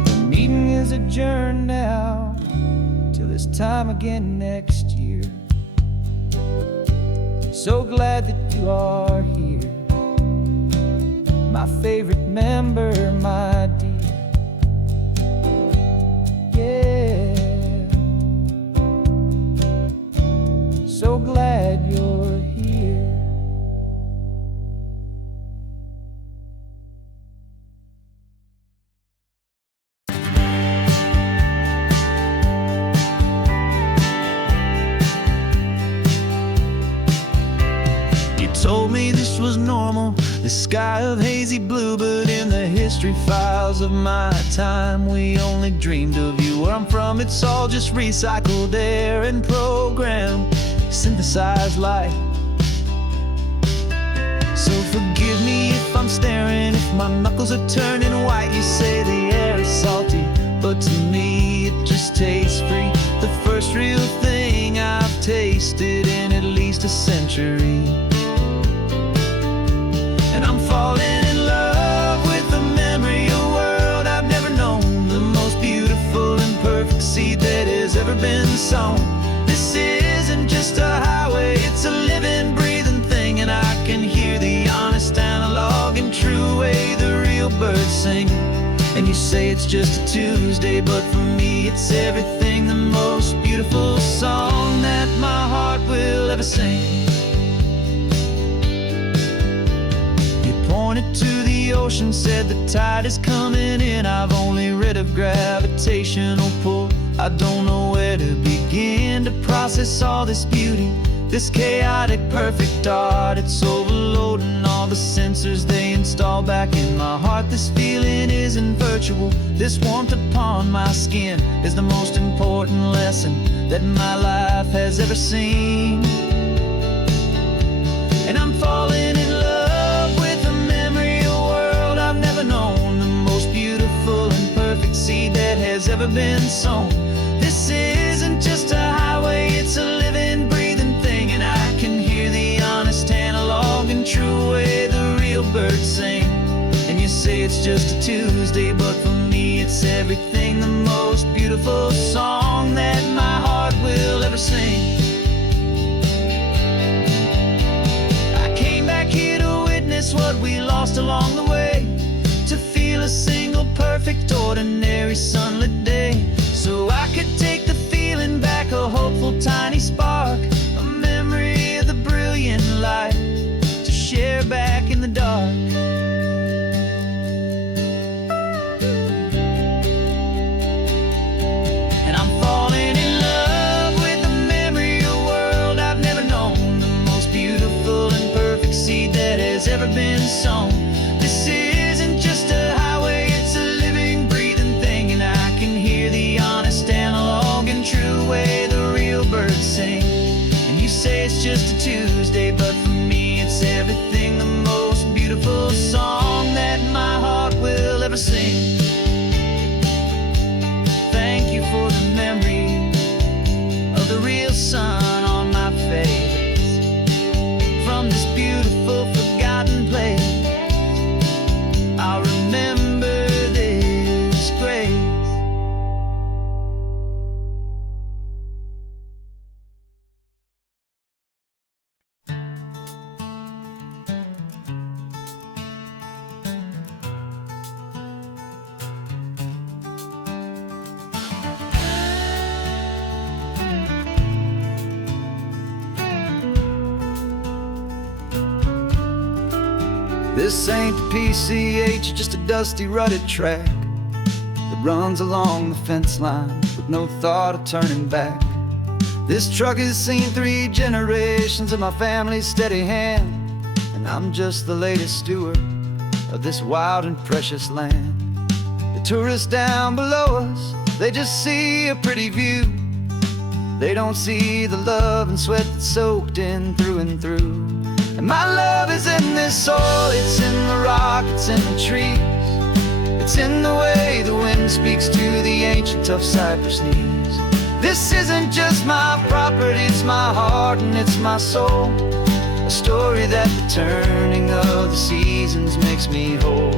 The meeting is adjourned now till this time again next year. So glad that you are here, my favorite member, my dear. Yeah, so glad you're here. Told me this was normal, the sky of hazy blue, but in the history files of my time, we only dreamed of you. Where I'm from, it's all just recycled air and programmed, synthesized light. So forgive me if I'm staring, if my knuckles are turning white. You say the air is salty, but to me it just tastes free. The first real thing I've tasted in at least a century. And I'm falling in love with the memory of a world I've never known, the most beautiful and perfect seed that has ever been sown. This isn't just a highway, it's a living, breathing thing, and I can hear the honest, analog, and true way the real birds sing. And you say it's just a Tuesday, but for me it's everything, the most beautiful song that my heart will ever sing. Pointed to the ocean, said the tide is coming in. I've only read of gravitational pull. I don't know where to begin to process all this beauty, this chaotic, perfect art. It's overloading all the sensors they install back in my heart. This feeling isn't virtual. This warmth upon my skin is the most important lesson that my life has ever seen. And I'm falling in love with a memory of a world I've never known, the most beautiful and perfect seed that has ever been sown. This isn't just a highway, it's a living, breathing thing, and I can hear the honest, analog, and true way the real birds sing. And you say it's just a Tuesday, but for me it's everything, the most beautiful song that my heart will ever sing. I came back here to witness what we lost along the way, to feel a single, perfect, ordinary, sunlit day, so I could take the feeling back, a hopeful, tiny spark, a memory of the brilliant light, to share back in the dark. And I'm falling in love with the memory of a world I've never known, the song. This isn't just a highway, it's a living, breathing thing. And I can hear the honest analog and true way the real birds sing. And you say it's just a Tuesday, but for me it's everything, the most beautiful song that my heart will ever sing. Thank you for the memory of the real sun on my face. From this beautiful forgotten place, I'll remember this grace. This ain't the PCH, just a dusty, rutted track that runs along the fence line with no thought of turning back. This truck has seen 3 generations of my family's steady hand, and I'm just the latest steward of this wild and precious land. The tourists down below us, they just see a pretty view. They don't see the love and sweat that's soaked in through and through. And my love is in this soil, it's in the rock, it's in the trees. It's in the way the wind speaks to the ancient tough cypress knees. This isn't just my property, it's my heart and it's my soul. A story that the turning of the seasons makes me whole.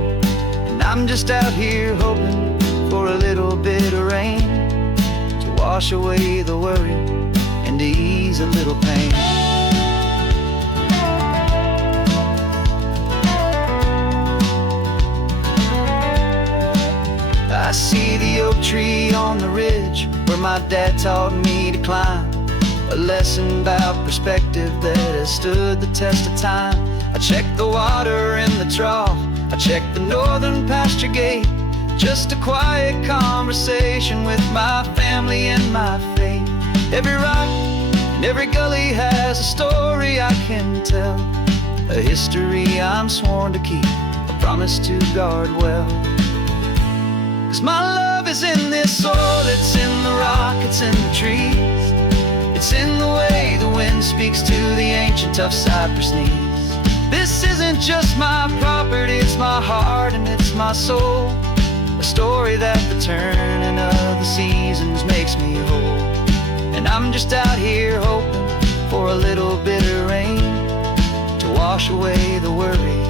And I'm just out here hoping for a little bit of rain to wash away the worry and to ease a little pain. I see the oak tree on the ridge where my dad taught me to climb. A lesson about perspective that has stood the test of time. I check the water in the trough, I check the northern pasture gate. Just a quiet conversation with my family and my faith. Every rock and every gully has a story I can tell, a history I'm sworn to keep, a promise to guard well. 'Cause my love is in this soil, it's in the rock, it's in the trees. It's in the way the wind speaks to the ancient tough cypress knees. This isn't just my property, it's my heart and it's my soul. A story that the turning of the seasons makes me whole. And I'm just out here hoping for a little bit of rain to wash away the worry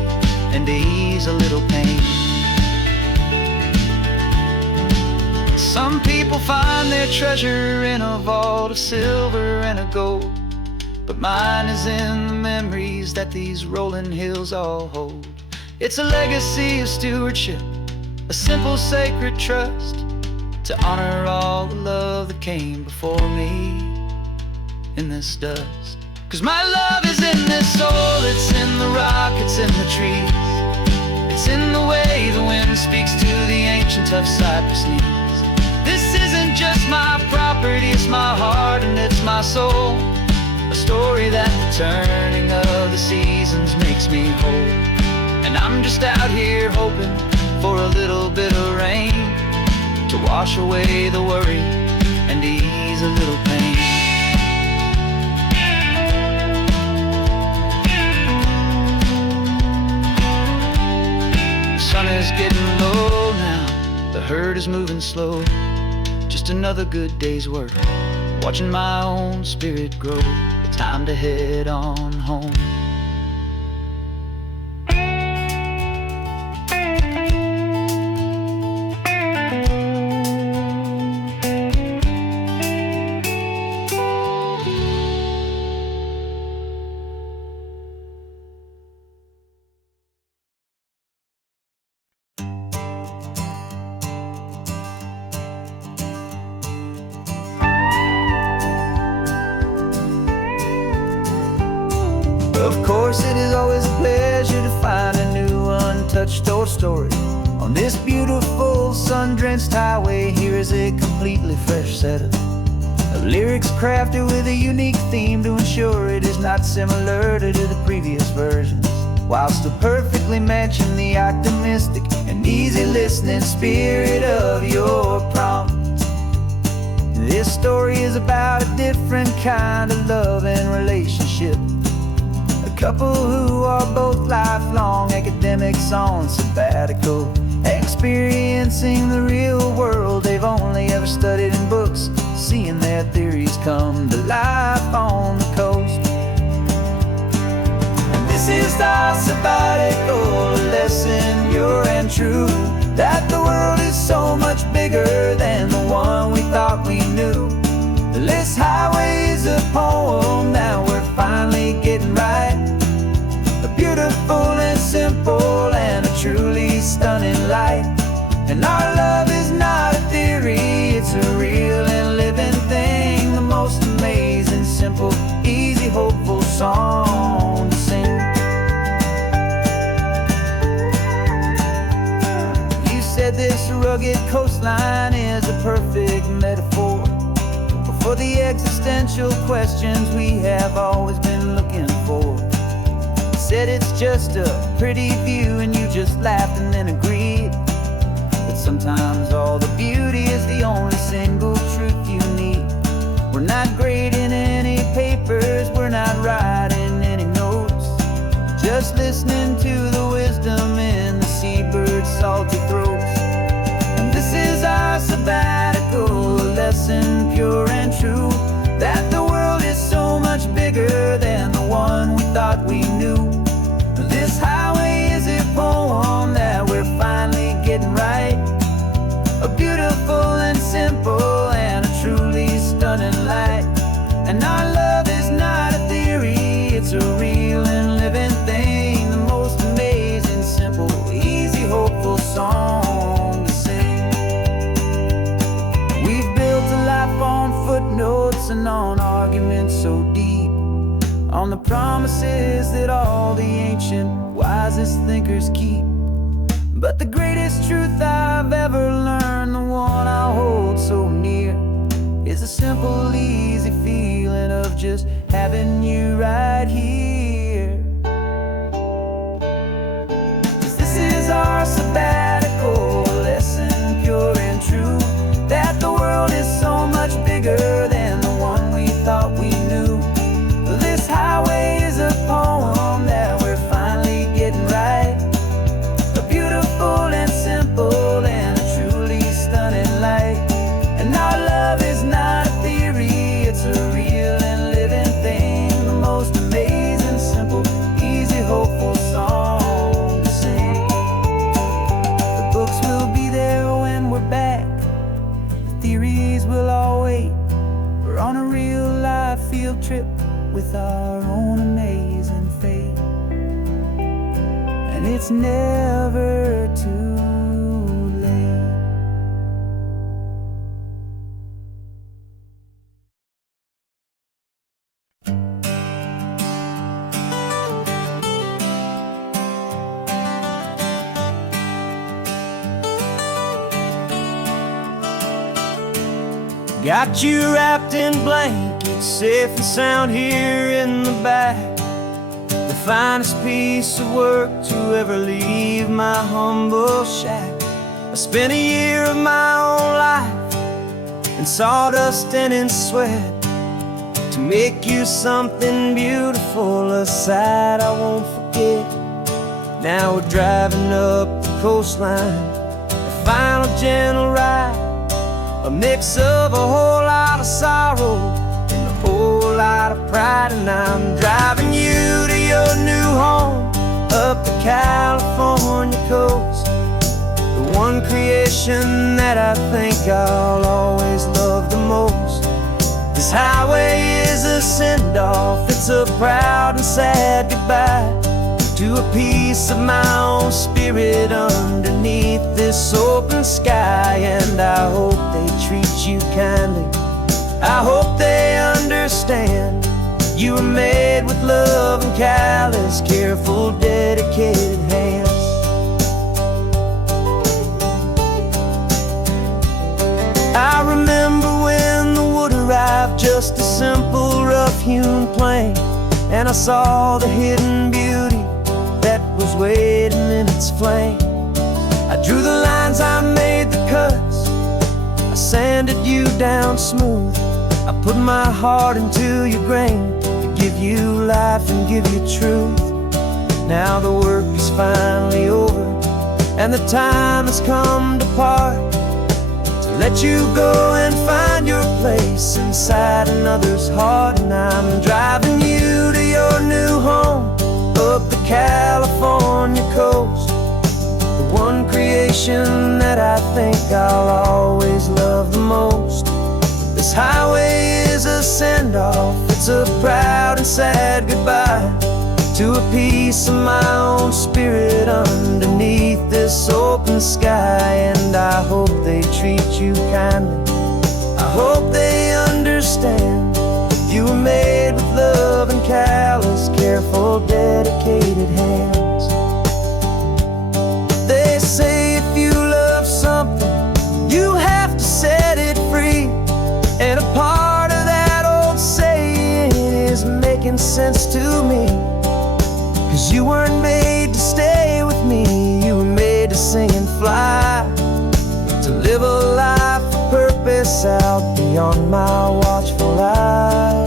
and to ease a little pain. Some people find their treasure in a vault of silver and a gold, but mine is in the memories that these rolling hills all hold. It's a legacy of stewardship, a simple sacred trust, to honor all the love that came before me in this dust. 'Cause my love is in this soil, it's in the rock, it's in the trees. It's in the way the wind speaks to the ancient tough cypress knees. This isn't just my property, it's my heart and it's my soul. A story that the turning of the seasons makes me whole. And I'm just out here hoping for a little bit of rain to wash away the worry and ease a little pain. The sun is getting low now, the herd is moving slow. Just another good day's work, watching my own spirit grow. Time to head on home. Of course, it is always a pleasure to find a new untouched old story. On this beautiful sun-drenched highway, here is a completely fresh set of lyrics crafted with a unique theme to ensure it is not similar to the previous versions. while still perfectly matching the optimistic and easy listening spirit of your prompt. This story is about a different kind of love and relationship. A couple who are both lifelong academics on sabbatical, experiencing the real world they've only ever studied in books, seeing their theories come to life on the coast. And this is our sabbatical lesson, pure and true, that the world is so much bigger than the one we thought we knew. This highway is a poem that we're finally getting right. A beautiful and simple and a truly stunning light. And our love is not a theory, it's a real and living thing. The most amazing, simple, easy, hopeful song to sing. You said this rugged coastline is a perfect metaphor for the existential questions we have always been looking for. You said it's just a pretty view and you just laughed and then agreed that sometimes all the beauty is the only single truth you need. We're not grading any papers, we're not writing any notes, just listening to the wisdom in the seabird's salty throats. And this is our sabbatical lesson, pure and true, that the world is so much bigger than the one we thought we knew. This highway is a poem that we're finally getting right. A beautiful and simple and a truly stunning light. And our love is not a theory, it's a real and living thing. The most amazing, simple, easy, hopeful song to sing. We've built a life on footnotes and on arguments so deep, on the promises that all the ancient, wisest thinkers keep. But the greatest truth I've ever learned, the one I hold so near, is a simple, easy feeling of just having you right here. 'Cause this is our sabbatical lesson, pure and true, that the world is so much bigger than the one we thought we knew. This highway is a poem that we're finally getting right. A beautiful and simple and a truly stunning light. And our love is not a theory, it's a real and living thing. The most amazing, simple, easy, hopeful song to sing. The books will be there when we're back, the theories will all wait. We're on a real life field trip with our own amazing fate. And it's never too late. Got you wrapped in blankets, safe and sound here in the back. The finest piece of work to ever leave my humble shack. I spent a year of my own life in sawdust and in sweat to make you something beautiful, a sight I won't forget. Now we're driving up the coastline, a final gentle ride, a mix of a whole lot of sorrow and a whole lot of pride. And I'm driving you to your new home up the California coast, the one creation that I think I'll always love the most. This highway is a send-off, it's a proud and sad goodbye to a piece of my own spirit underneath this open sky. And I hope they treat you kindly, I hope they understand you were made with love and callous, careful, dedicated hands. I remember when the wood arrived, just a simple rough-hewn plank, and I saw the hidden beauty that was waiting in its flame. I drew the lines, I made the cuts, I sanded you down smooth. I put my heart into your grain to give you life and give you truth. Now the work is finally over, and the time has come to part, to let you go and find your place inside another's heart. And I'm driving you to your new home, up the California coast, the one creation that I think I'll always love the most. This highway is a send-off, it's a proud and sad goodbye to a piece of my own spirit underneath this open sky. And I hope they treat you kindly, I hope they understand you were made with love and callous, careful, dedicated hands. They say if you love something, you have to set it free. And a part of that old saying is making sense to me. 'Cause you weren't made to stay with me, you were made to sing and fly, to live a life of purpose out beyond my watchful eye.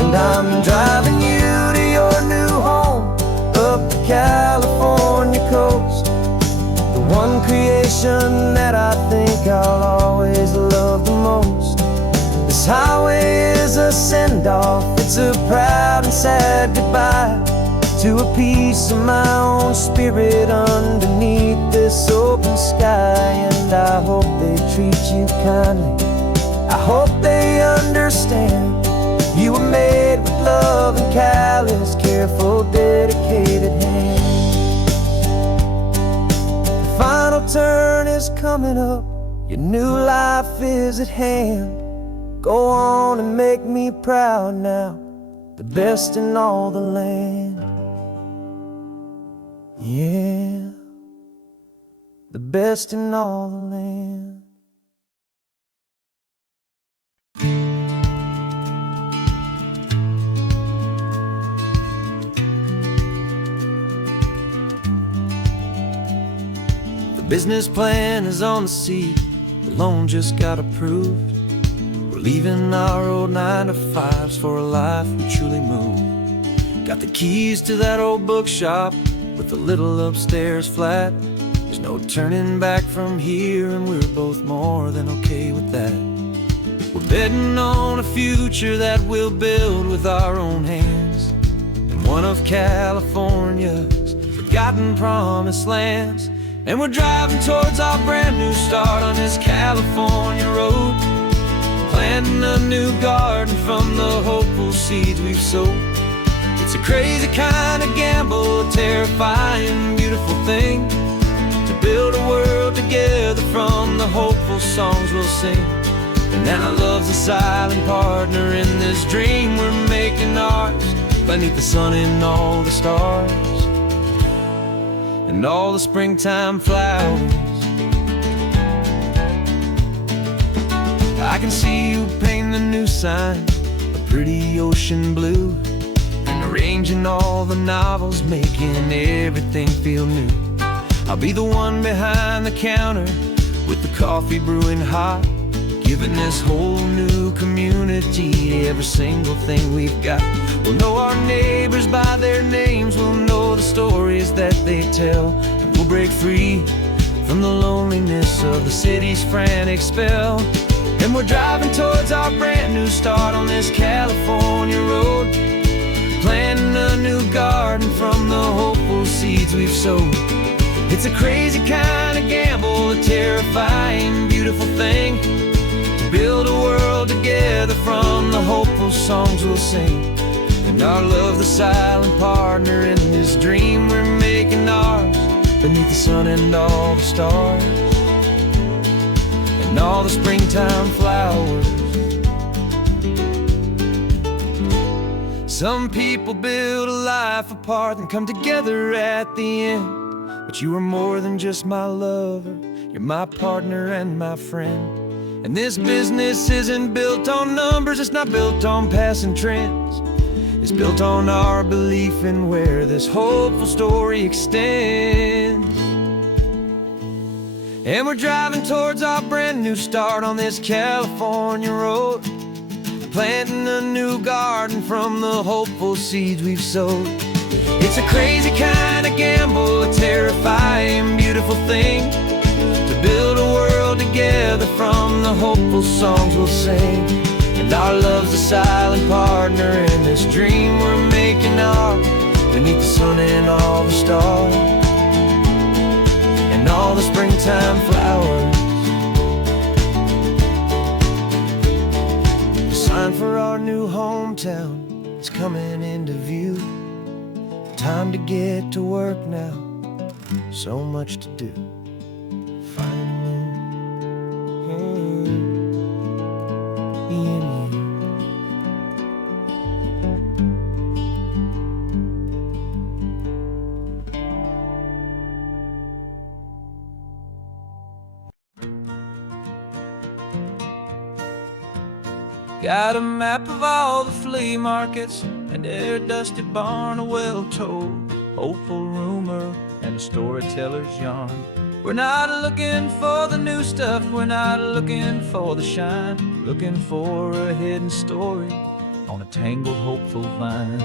And I'm driving you to your new home, up the California coast, one creation that I think I'll always love the most. This highway is a send-off, it's a proud and sad goodbye to a piece of my own spirit underneath this open sky. And I hope they treat you kindly, I hope they understand you were made with love and callous, careful, dedicated hands. Final turn is coming up, your new life is at hand. Go on and make me proud now, the best in all the land. Yeah, the best in all the land. Business plan is on the seat, the loan just got approved. We're leaving our old 9-to-5s for a life we truly move. Got the keys to that old bookshop with the little upstairs flat. There's no turning back from here, and we're both more than okay with that. We're betting on a future that we'll build with our own hands, in one of California's forgotten promised lands. And we're driving towards our brand new start on this California road, planting a new garden from the hopeful seeds we've sowed. It's a crazy kind of gamble, a terrifying, beautiful thing, to build a world together from the hopeful songs we'll sing. And now love's a silent partner in this dream we're making ours, beneath the sun and all the stars and all the springtime flowers. I can see you painting the new sign a pretty ocean blue, and arranging all the novels, making everything feel new. I'll be the one behind the counter with the coffee brewing hot, giving this whole new community every single thing we've got. We'll know our neighbors by their names, we'll know the stories that they tell, and we'll break free from the loneliness of the city's frantic spell. And we're driving towards our brand new start on this California road, planting a new garden from the hopeful seeds we've sowed. It's a crazy kind of gamble, a terrifying, beautiful thing, to build a world together from the hopeful songs we'll sing. And our love, the silent partner in this dream we're making ours, beneath the sun and all the stars and all the springtime flowers. Some people build a life apart and come together at the end, but you were more than just my lover, You're my partner and my friend. And this business isn't built on numbers, it's not built on passing trends. It's built on our belief in where this hopeful story extends. And we're driving towards our brand new start on this California road, planting a new garden from the hopeful seeds we've sowed. It's a crazy kind of gamble, a terrifying, beautiful thing, to build a world together from the hopeful songs we'll sing. And our love's a silent partner in this dream we're making art, beneath the sun and all the stars, and all the springtime flowers. The sign for our new hometown is coming into view. Time to get to work now, so much to do. Finding got a map of all the flea markets and their dusty barn, a well-told, hopeful rumor, and a storyteller's yarn. We're not looking for the new stuff, we're not looking for the shine, looking for a hidden story on a tangled, hopeful vine.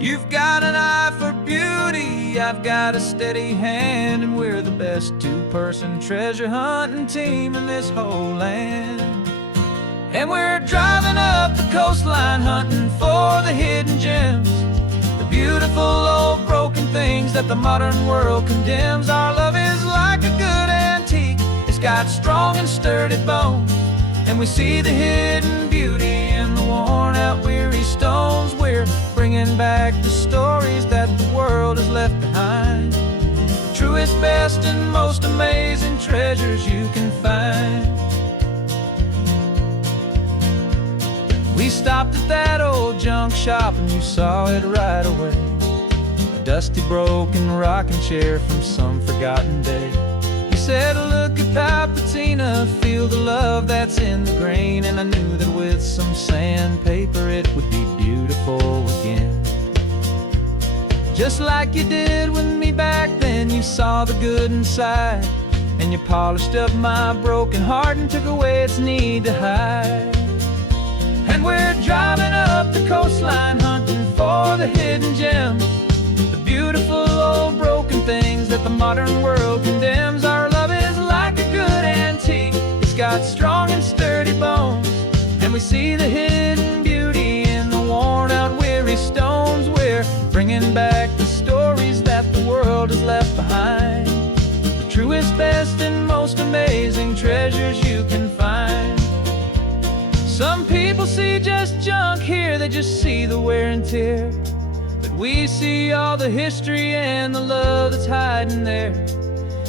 You've got an eye for beauty, I've got a steady hand, and we're the best two-person treasure hunting team in this whole land. And we're driving up the coastline, hunting for the hidden gems, the beautiful old broken things that the modern world condemns. Our love is like a good antique, it's got strong and sturdy bones, and we see the hidden beauty in the worn out weary stones. We're bringing back the stories that the world has left behind, the truest, best, and most amazing treasures you can find. We stopped at that old junk shop and you saw it right away, a dusty, broken rocking chair from some forgotten day. You said, look at that patina, feel the love that's in the grain, and I knew that with some sandpaper it would be beautiful again. Just like you did with me back then, you saw the good inside, and you polished up my broken heart and took away its need to hide. And we're driving up the coastline, hunting for the hidden gems, the beautiful old broken things that the modern world condemns. Our love is like a good antique, it's got strong and sturdy bones, and we see the hidden beauty in the worn out weary stones. We're bringing back the stories that the world has left behind, the truest, best, and most amazing treasures you can find. Some people see just junk here, they just see the wear and tear, but we see all the history and the love that's hiding there.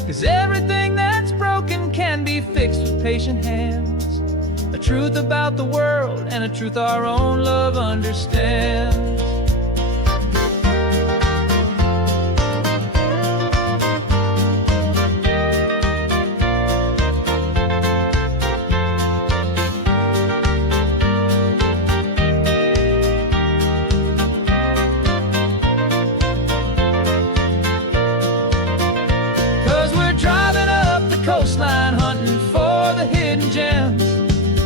'Cause everything that's broken can be fixed with patient hands, a truth about the world and a truth our own love understands. 'Cause we're driving up the coastline, hunting for the hidden gems,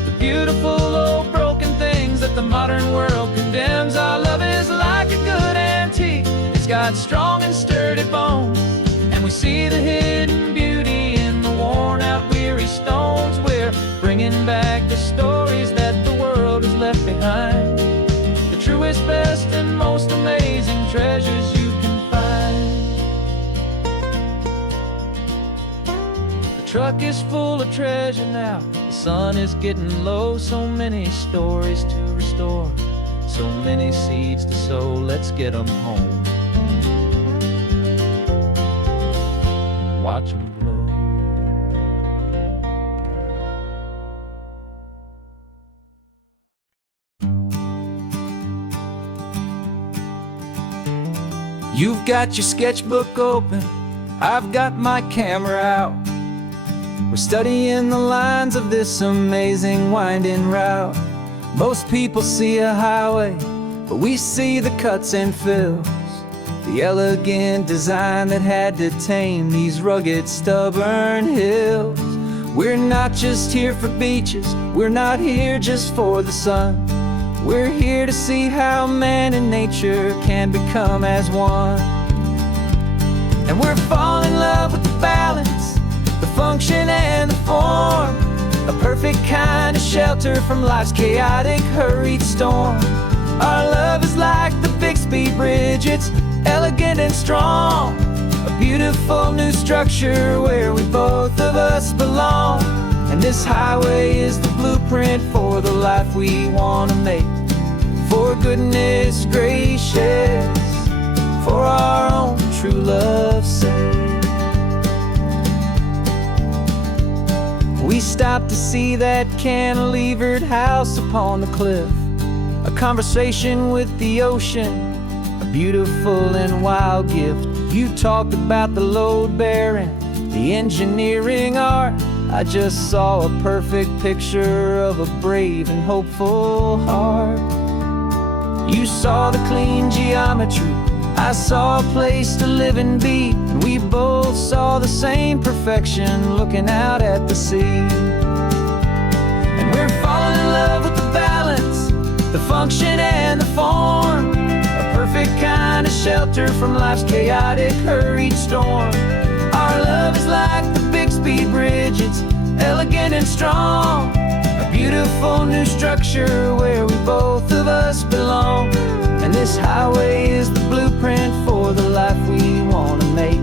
the beautiful old broken things that the modern world condemns. Our love is like a good antique, it's got strong and sturdy bones, and we see the hidden beauty in the worn out weary stones. We're bringing back the stories that the world has left behind, the truest, best, and most amazing treasures you can find. The truck is full of treasure now, the sun is getting low, so many stories to restore, so many seeds to sow. Let's get them home, watch them blow. You've got your sketchbook open, I've got my camera out. We're studying the lines of this amazing winding route. Most people see a highway, but we see the cuts and fills, the elegant design that had to tame these rugged, stubborn hills. We're not just here for beaches, we're not here just for the sun. We're here to see how man and nature can become as one. And we're falling in love with the balance, the function and the form, a perfect kind of shelter from life's chaotic, hurried storm. Our love is like the Bixby Bridge, it's elegant and strong, a beautiful new structure where we both of us belong. And this highway is the blueprint for the life we want to make. For goodness gracious, for our own true love's sake. We stopped to see that cantilevered house upon the cliff, a conversation with the ocean, a beautiful and wild gift. You talked about the load bearing, the engineering art. I just saw a perfect picture of a brave and hopeful heart. You saw the clean geometry, I saw a place to live and be, and we both saw the same perfection looking out at the sea. And we're falling in love with the balance, the function and the form, a perfect kind of shelter from life's chaotic, hurried storm. Our love is like the Bixby Bridge, it's elegant and strong, a beautiful new structure where we both of us belong. And this highway is the blueprint for the life we want to make.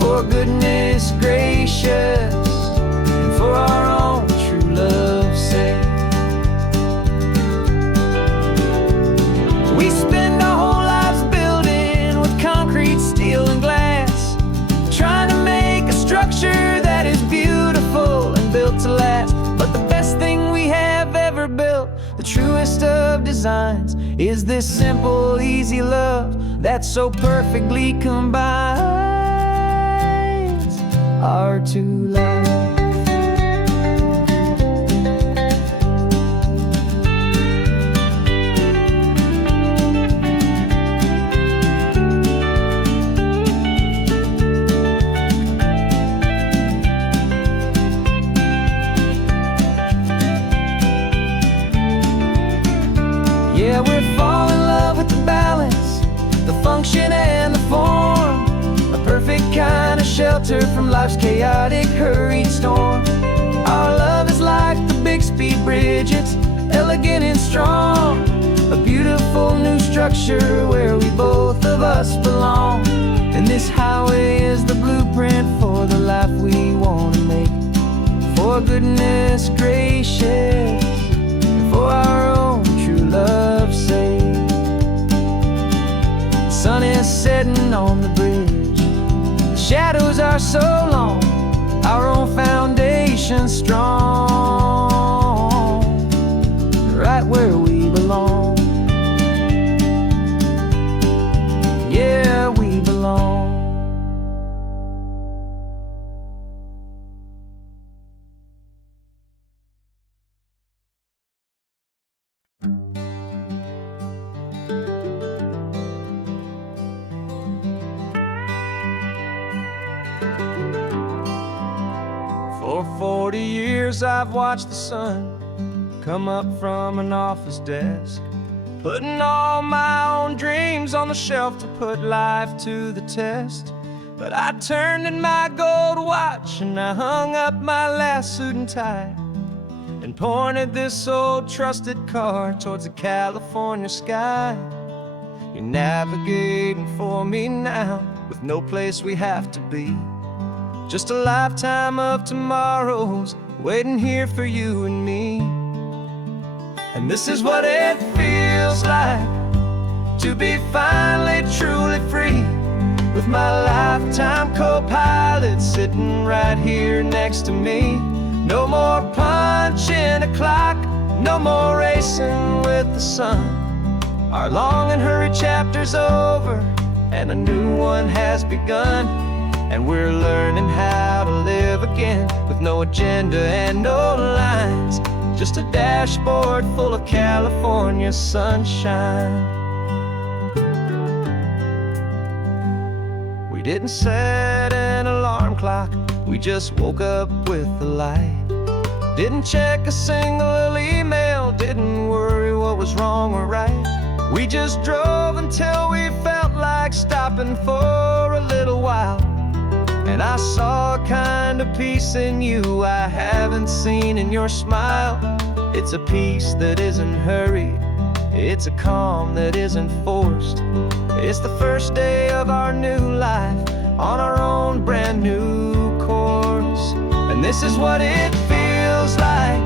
For goodness gracious, and for our own true love's sake. We spend our whole lives building with concrete, steel and glass, trying to make a structure that is beautiful and built to last. But the best thing we have ever built, the truest of designs, is this simple, easy love that so perfectly combines our two lives. Yeah, we're falling in love with the balance, the function and the form, a perfect kind of shelter from life's chaotic, hurried storm. Our love is like the Bixby Bridge, it's elegant and strong, a beautiful new structure where we both of us belong. And this highway is the blueprint for the life we want to make. For goodness gracious, and for our own true love's sake. The sun is setting on the bridge, the shadows are so long, our own foundation strong, right where we belong. Yeah, we belong. For 40 years I've watched the sun come up from an office desk, putting all my own dreams on the shelf to put life to the test. But I turned in my gold watch and I hung up my last suit and tie, and pointed this old trusted car towards the California sky. You're navigating for me now, with no place we have to be, just a lifetime of tomorrows waiting here for you and me. And this is what it feels like to be finally truly free, with my lifetime co-pilot sitting right here next to me. No more punching a clock, no more racing with the sun. Our long and hurried chapter's over and a new one has begun. and we're learning how to live again, with no agenda and no lines, just a dashboard full of California sunshine. We didn't set an alarm clock, we just woke up with the light. Didn't check a single email, didn't worry what was wrong or right. We just drove until we felt like stopping for a little while. And I saw a kind of peace in you I haven't seen in your smile. It's a peace that isn't hurried, it's a calm that isn't forced. It's the first day of our new life, on our own brand new course. And this is what it feels like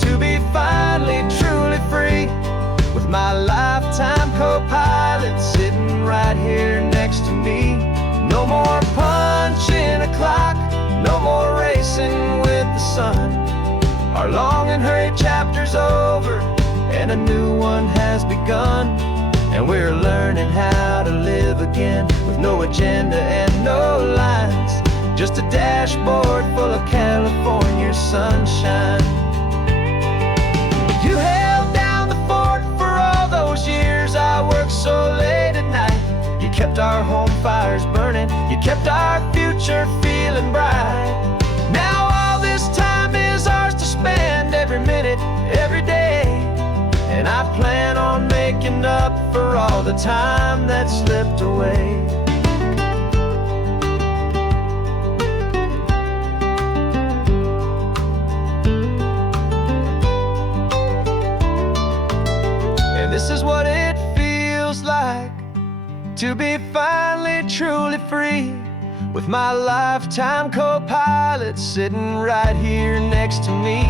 to be finally truly free, with my lifetime co-pilot sitting right here next to me. No more punching a clock, no more racing with the sun. Our long and hurried chapter's over, and a new one has begun. And we're learning how to live again, with no agenda and no lines, just a dashboard full of California sunshine. You held down the fort for all those years I worked so late at night. You kept our home fires burning, you kept our future feeling bright. Now all this time is ours to spend, every minute, every day. And I plan on making up for all the time that slipped away. And this is what it feels like to be finally truly free, with my lifetime co-pilot sitting right here next to me.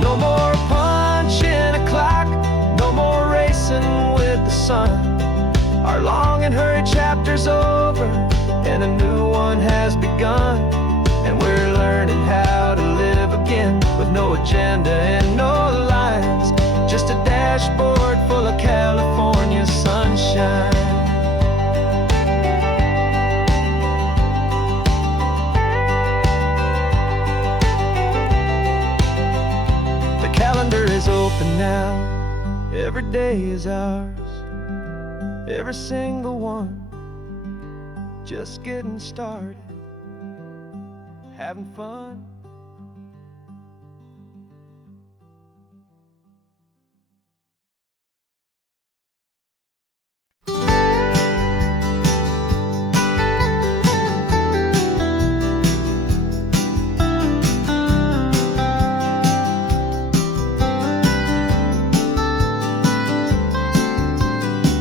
No more punching a clock, no more racing with the sun. Our long and hurried chapter's over, and a new one has begun. And we're learning how to live again, with no agenda and no lines, just a dashboard full of California sunshine. The calendar is open now, every day is ours, every single one, just getting started, having fun.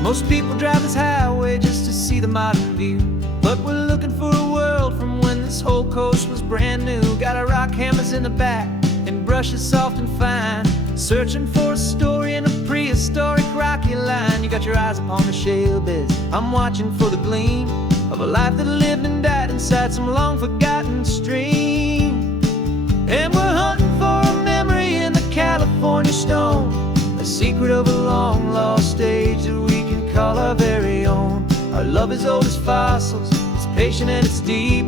Most people drive this highway just to see the modern view, but we're looking for a world from when this whole coast was brand new. Got our rock hammers in the back and brushes soft and fine, searching for a story in a prehistoric rocky line. You got your eyes upon the shale beds, I'm watching for the gleam of a life that lived and died inside some long forgotten stream. And we're hunting for a memory in the California stone, a secret of a long lost age that we can call our very own. Our love is old as fossils, it's patient and it's deep,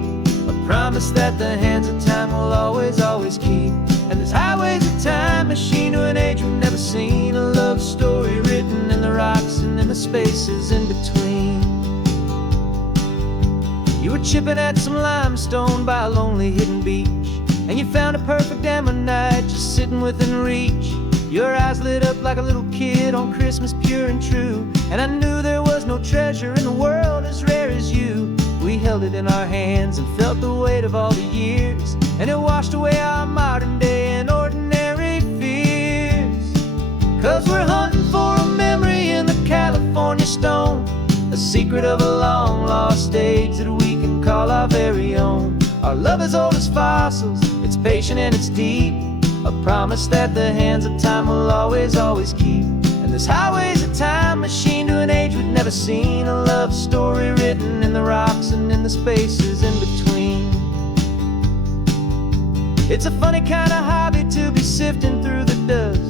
a promise that the hands of time will always, always keep. And this highway's a time machine to an age we've never seen, a love story written in the rocks and in the spaces in between. You were chipping at some limestone by a lonely hidden beach, and you found a perfect ammonite just sitting within reach. Your eyes lit up like a little kid on Christmas, pure and true, and I knew there was no treasure in the world as rare as you. We held it in our hands and felt the weight of all the years, and it washed away our modern day and ordinary fears. 'Cause we're hunting for a memory in the California stone, a secret of a long lost age that we can call our very own. Our love is old as fossils, it's patient and it's deep, a promise that the hands of time will always, always keep. And this highway's a time machine to an age we've never seen, a love story written in the rocks and in the spaces in between. It's a funny kind of hobby to be sifting through the dust,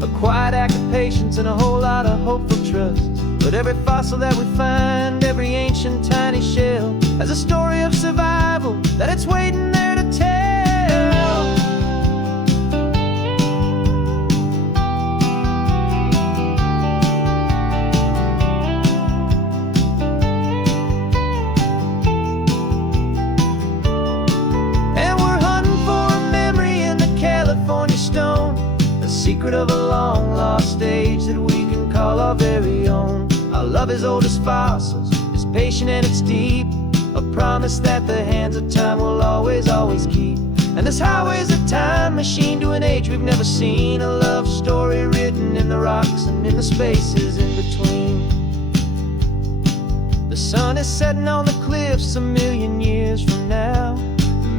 a quiet act of patience and a whole lot of hopeful trust. But every fossil that we find, every ancient tiny shell, has a story of survival that it's waiting there to tell. And we're hunting for a memory in the California stone, the secret of a long lost age that we can call our very own. Our love is old as fossils, it's patient and it's deep, a promise that the hands of time will always, always keep. And this highway's a time machine to an age we've never seen, a love story written in the rocks and in the spaces in between. The sun is setting on the cliffs a million years from now.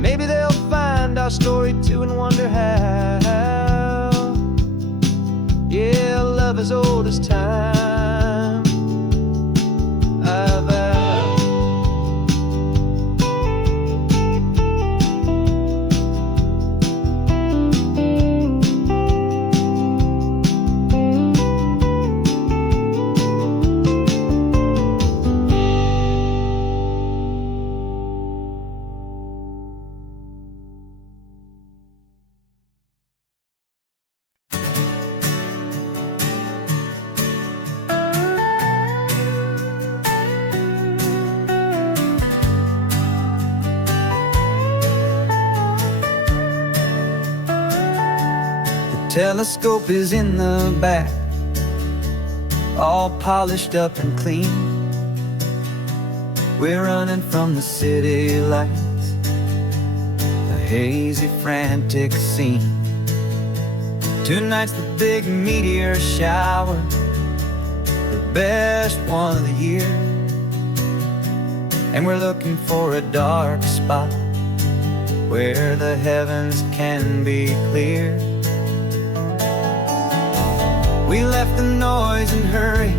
Maybe they'll find our story too and wonder how. Yeah, love as old as time, I vow. Telescope is in the back, all polished up and clean. We're running from the city lights, a hazy, frantic scene. Tonight's the big meteor shower, the best one of the year. And we're looking for a dark spot where the heavens can be clear. We left the noise and hurry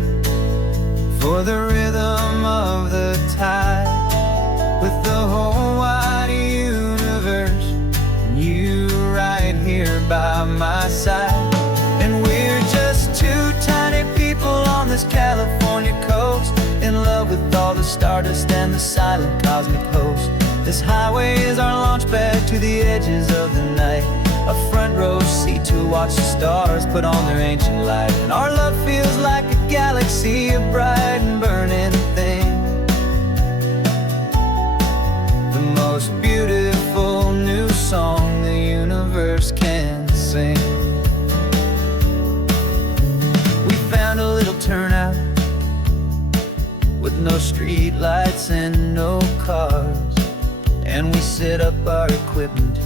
for the rhythm of the tide, with the whole wide universe and you right here by my side. And we're just two tiny people on this California coast, in love with all the stardust and the silent cosmic host. This highway is our launch pad to the edges of the night, a front row seat to watch the stars put on their ancient light. And our love feels like a galaxy, a bright and burning thing, the most beautiful new song the universe can sing. We found a little turnout with no street lights and no cars, and we set up our equipment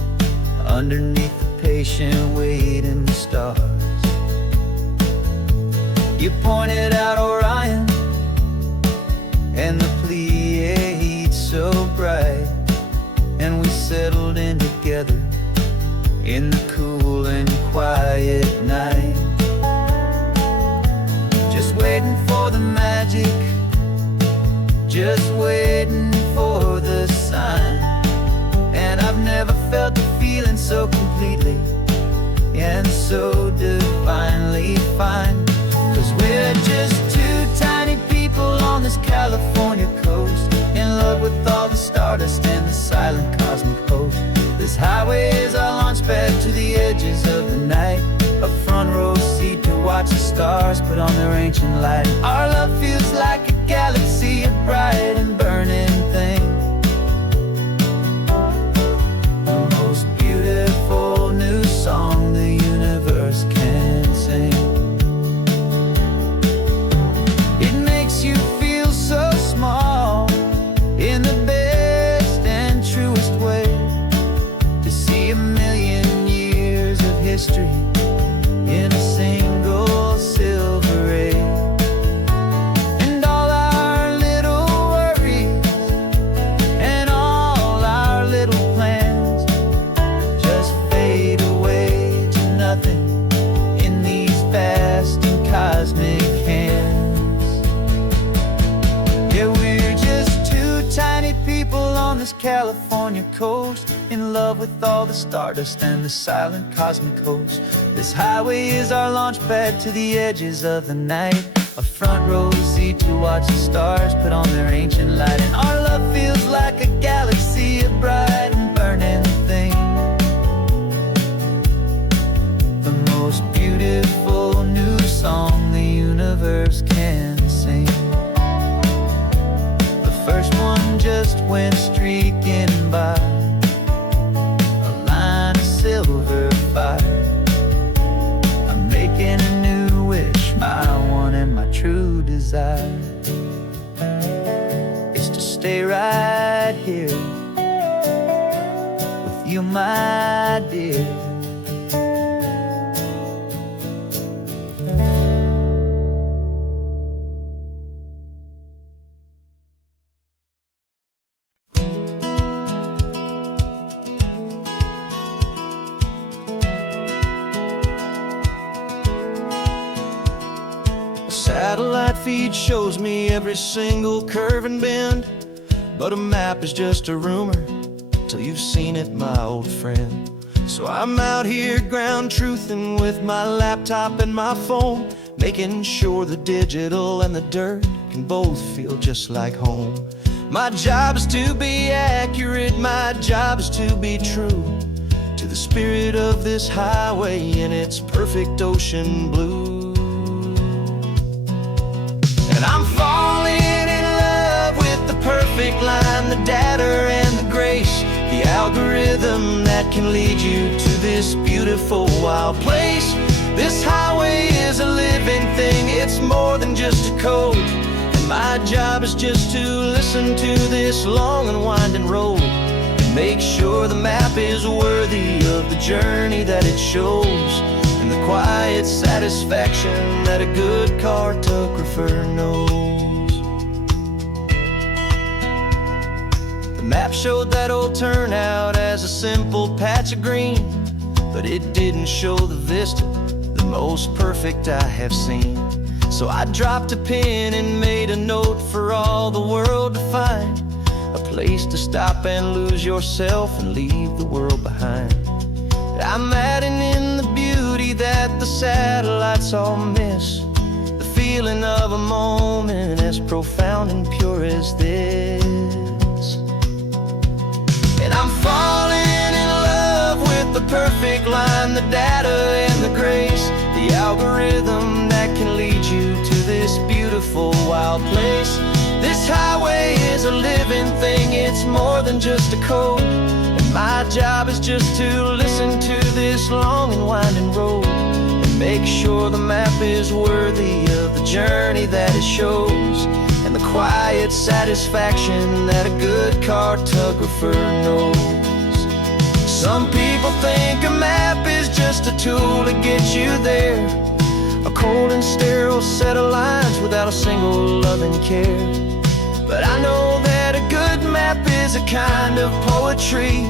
underneath the patient waiting stars. You pointed out Orion and the Pleiades so bright, and we settled in together in the cool and quiet night, just waiting for the magic, just waiting for the sign. And I've never felt the feeling so completely and so divinely fine, 'cause we're just two tiny people on this California coast, in love with all the stardust and the silent cosmic host. This highway is our launch pad to the edges of the night, a front row seat to watch the stars put on their ancient light. Our love feels like a galaxy, a bright and burning thing, new song the universe can sing. It makes you feel so small in the best and truest way, to see a million years of history in a single silver ray. And all our little worries and all our little plans just fade away to nothing in these vast and cosmic hands. Yeah, we're just two tiny people on this California coast, in love with all the stardust and the silent cosmic host. This highway is our launch pad to the edges of the night, a front row seat to watch the stars put on their ancient light. And our love feels like sun just went streaking by, a line of silver fire. I'm making a new wish, my one and my true desire is to stay right here with you, my dear. Satellite feed shows me every single curve and bend, but a map is just a rumor till you've seen it, my old friend. So I'm out here ground truthing with my laptop and my phone, making sure the digital and the dirt can both feel just like home. My job is to be accurate, my job is to be true to the spirit of this highway in its perfect ocean blue. And I'm falling in love with the perfect line, the data and the grace, the algorithm that can lead you to this beautiful wild place. This highway is a living thing, it's more than just a code. And my job is just to listen to this long and winding road and make sure the map is worthy of the journey that it shows, and the quiet satisfaction that a good cartographer knows. The map showed that old turnout as a simple patch of green, but it didn't show the vista, the most perfect I have seen. So I dropped a pin and made a note for all the world to find, a place to stop and lose yourself and leave the world behind. I'm adding in the beauty that the satellites all miss, the feeling of a moment as profound and pure as this. And I'm falling in love with the perfect line, the data and the grace, the algorithm that can lead you to this beautiful wild place. This highway is a living thing, it's more than just a code. My job is just to listen to this long and winding road and make sure the map is worthy of the journey that it shows, and the quiet satisfaction that a good cartographer knows. Some people think a map is just a tool to get you there, a cold and sterile set of lines without a single loving care. But I know that a good map is a kind of poetry,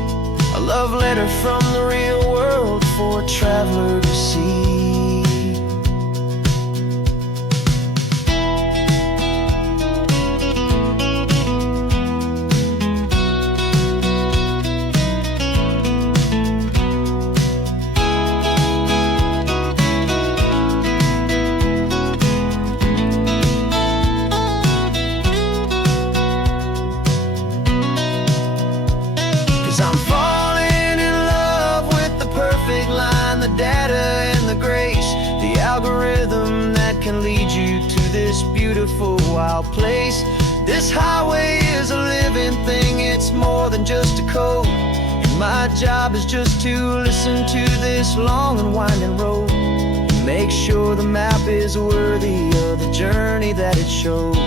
a love letter from the real world for a traveler to see. 'Cause I'm falling in love with the perfect line, the data and the grace, the algorithm that can lead you to this beautiful wild place. This highway is a living thing, it's more than just a code. And my job is just to listen to this long and winding road and make sure the map is worthy of the journey that it shows,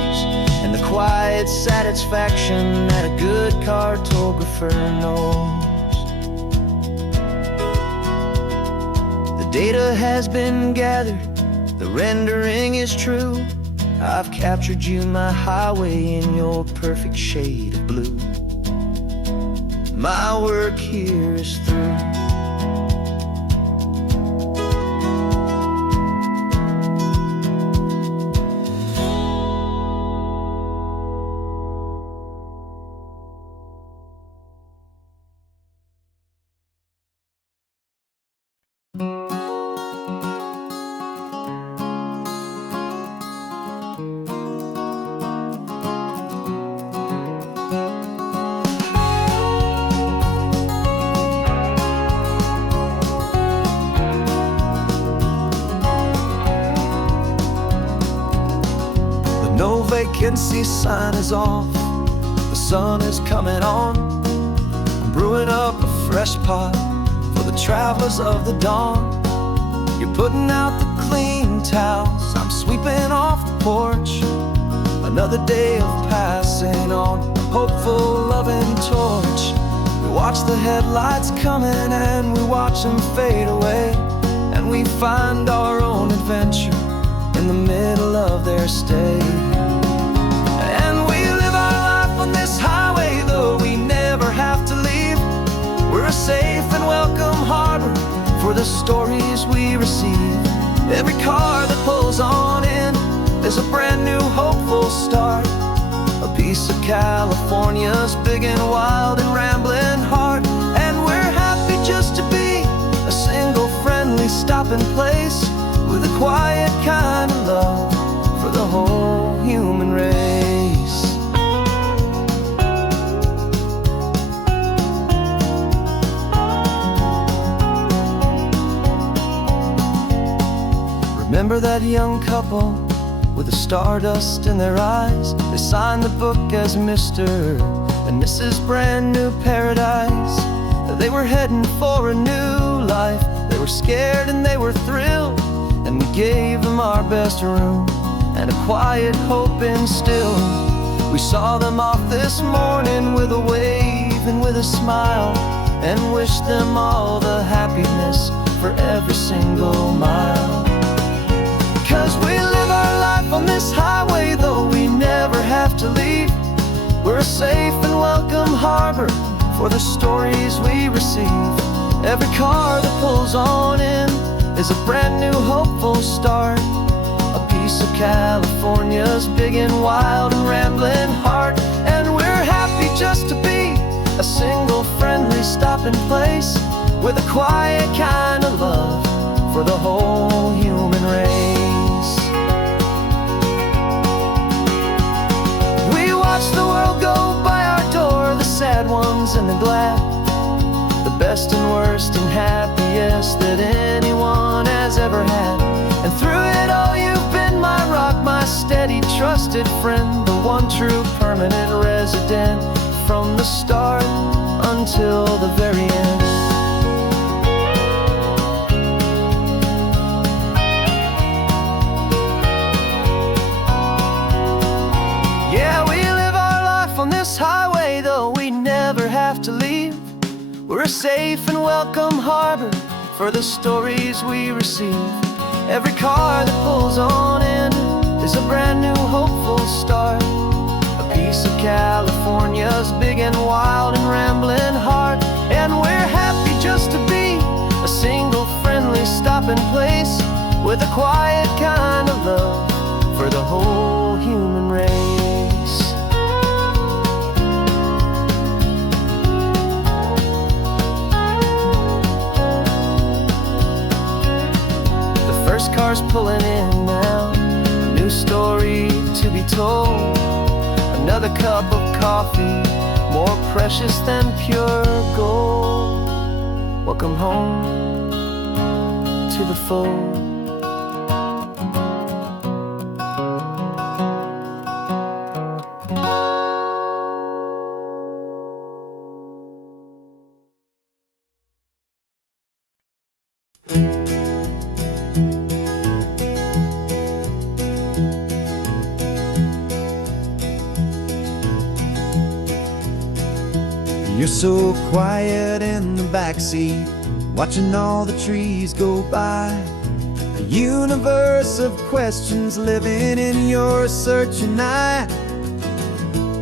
and the quiet satisfaction that a good cartographer knows. The data has been gathered, the rendering is true. I've captured you, my highway, in your perfect shade of blue. My work here is through. No vacancy sign is off, The sun is coming on. I'm brewing up a fresh pot for the travelers of the dawn. You're putting out the clean towels, I'm sweeping off the porch. Another day of passing on, hopeful, loving torch. We watch the headlights coming and we watch them fade away, and we find our own adventure in the middle of their stay. And we live our life on this highway, though we never have to leave. We're a safe and welcome harbor for the stories we receive. Every car that pulls on in is a brand new hopeful start. A piece of California's big and wild and rambling heart. And we're happy just to be a single friendly stopping place, with a quiet kind of love for the whole human race. Remember that young couple with the stardust in their eyes? They signed the book as Mr. and Mrs. Brand New Paradise. They were heading for a new life. They were scared and they were thrilled, and we gave them our best room and a quiet hope instilled. We saw them off this morning with a wave and with a smile, and wished them all the happiness for every single mile. 'Cause we live our life on this highway, though we never have to leave. We're a safe and welcome harbor for the stories we receive. Every car that pulls on in is a brand new hopeful start. A piece of California's big and wild and rambling heart. And we're happy just to be a single friendly stopping place, with a quiet kind of love for the whole human race. We watch the world go by our door, the sad ones and the glad, the best and worst and happiest that anyone has ever had. And through it all you've been my rock, my steady trusted friend, the one true permanent resident, from the start until the very end. Yeah, we live our life on this highway, though we never have to leave. We're a safe and welcome harbor for the stories we receive. Every car that pulls on in is a brand new hopeful start. A piece of California's big and wild and rambling heart. And we're happy just to be a single friendly stopping place, with a quiet kind of love for the whole human race. First car's pulling in now, a new story to be told. Another cup of coffee, more precious than pure gold. Welcome home to the fold. You're so quiet in the backseat, watching all the trees go by. A universe of questions living in your searching eye.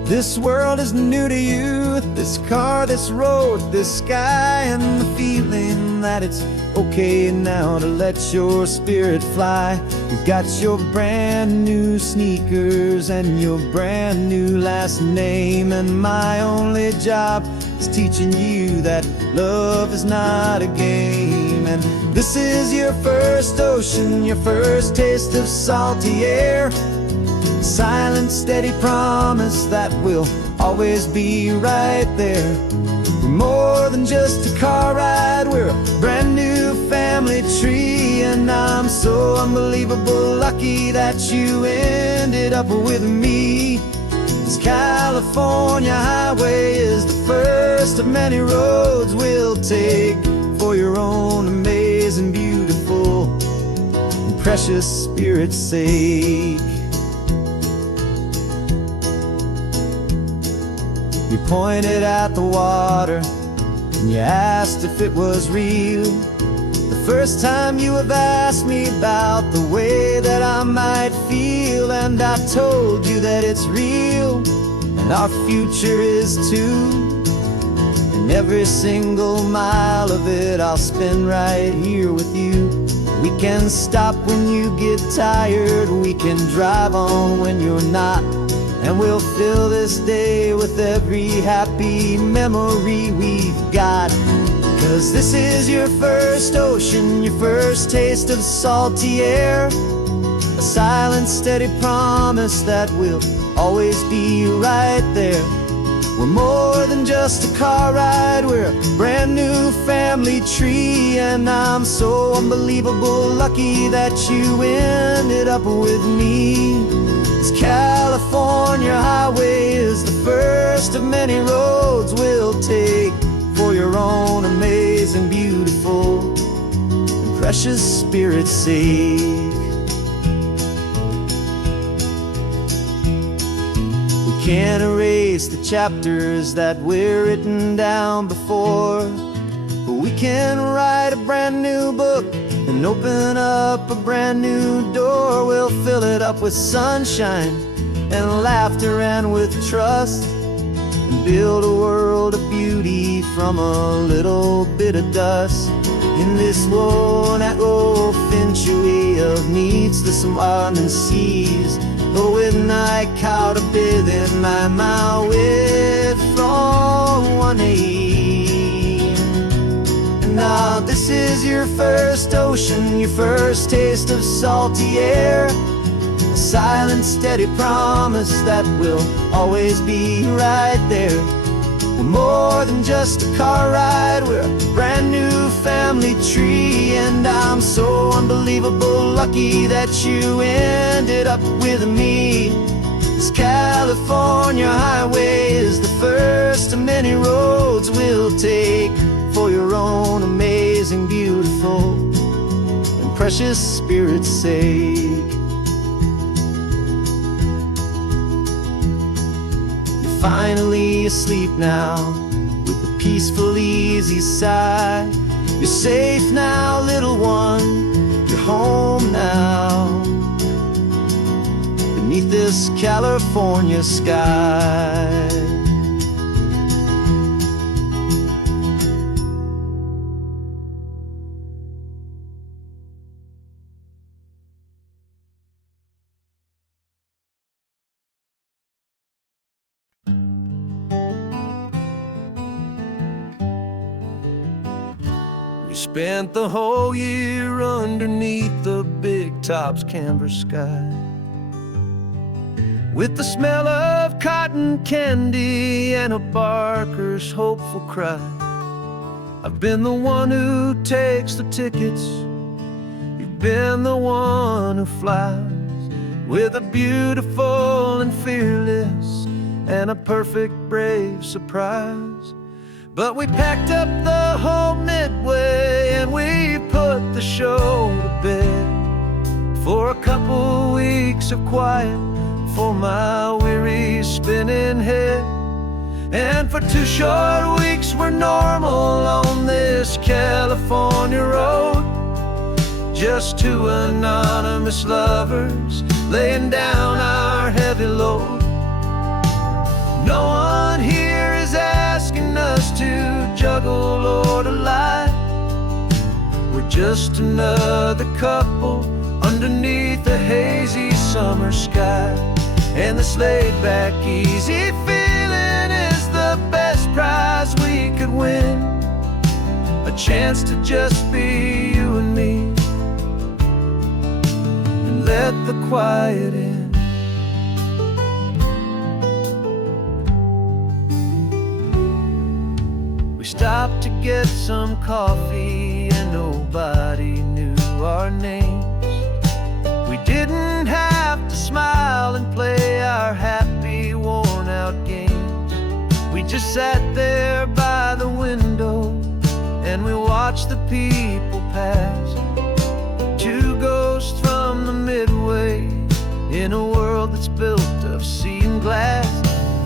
This world is new to you, this car, this road, this sky, and the feeling that it's okay now to let your spirit fly. You've got your brand new sneakers and your brand new last name, and my only job is teaching you that love is not a game. And this is your first ocean, your first taste of salty air. Silent, steady promise that we'll always be right there. We're more than just a car ride, we're a brand new family tree. And I'm so unbelievable lucky that you ended up with me. It's California California highway is the first of many roads we'll take for your own amazing, beautiful, and precious spirit's sake. You pointed at the water and you asked if it was real. The first time you have asked me about the way that I might feel, and I told you that it's real and our future is too. And every single mile of it I'll spend right here with you. We can stop when you get tired, we can drive on when you're not, and we'll fill this day with every happy memory we've got. 'Cause this is your first ocean, your first taste of salty air, a silent, steady promise that we'll always be right there. We're more than just a car ride, we're a brand new family tree, and I'm so unbelievable lucky that you ended up with me. This California highway is the first of many roads we'll take for your own amazing, beautiful, and precious spirit's sake. We can't erase the chapters that we're written down before, but we can write a brand new book and open up a brand new door. We'll fill it up with sunshine and laughter and with trust, and build a world of beauty from a little bit of dust. In this world century of needs the surrounding seas, with night caught a bit in my mouth with from one aim. And now this is your first ocean, your first taste of salty air, a silent, steady promise that we'll always be right there. We're more than just a car ride, we're a brand new family tree, and I'm so unbelievable lucky that you ended up with me. This California highway is the first of many roads we'll take for your own amazing, beautiful, and precious spirit's sake. Finally asleep now, with a peaceful, easy sigh. You're safe now, little one, you're home now, beneath this California sky. Spent the whole year underneath the big top's canvas sky, with the smell of cotton candy and a barker's hopeful cry. I've been the one who takes the tickets, you've been the one who flies, with a beautiful and fearless and a perfect brave surprise. But we packed up the whole Midway and we put the show to bed for a couple weeks of quiet for my weary spinning head. And for 2 short weeks we're normal on this California road, just 2 anonymous lovers laying down our heavy load. No one here is asking us to juggle or to lie. We're just another couple underneath a hazy summer sky. And this laid-back, easy feeling is the best prize we could win, a chance to just be you and me, and let the quiet in. Stopped to get some coffee and nobody knew our names. We didn't have to smile and play our happy, worn-out games. just sat there by the window and we watched the people pass. Two ghosts from the Midway in a world that's built of sea and glass.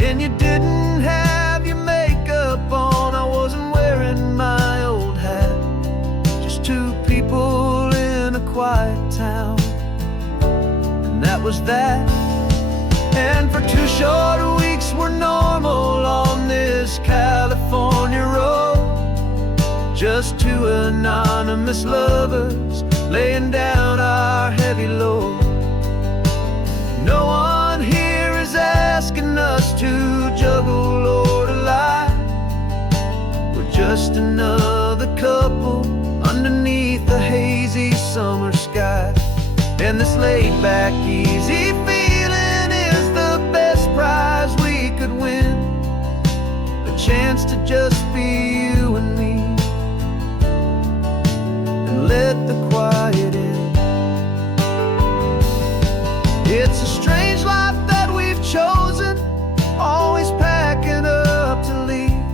And you didn't have your makeup on, I wasn't wearing my old hat. Just two people in a quiet town, and that was that. And for 2 short weeks we're normal on this California road. Just two anonymous lovers laying down our heavy load. No one here is asking us to juggle or to lie. We're just another couple underneath the hazy summer sky. And this laid-back, easy feeling is the best prize we could win. A chance to just be you and me, and let the quiet in. It's a strange life that we've chosen, always packing up to leave.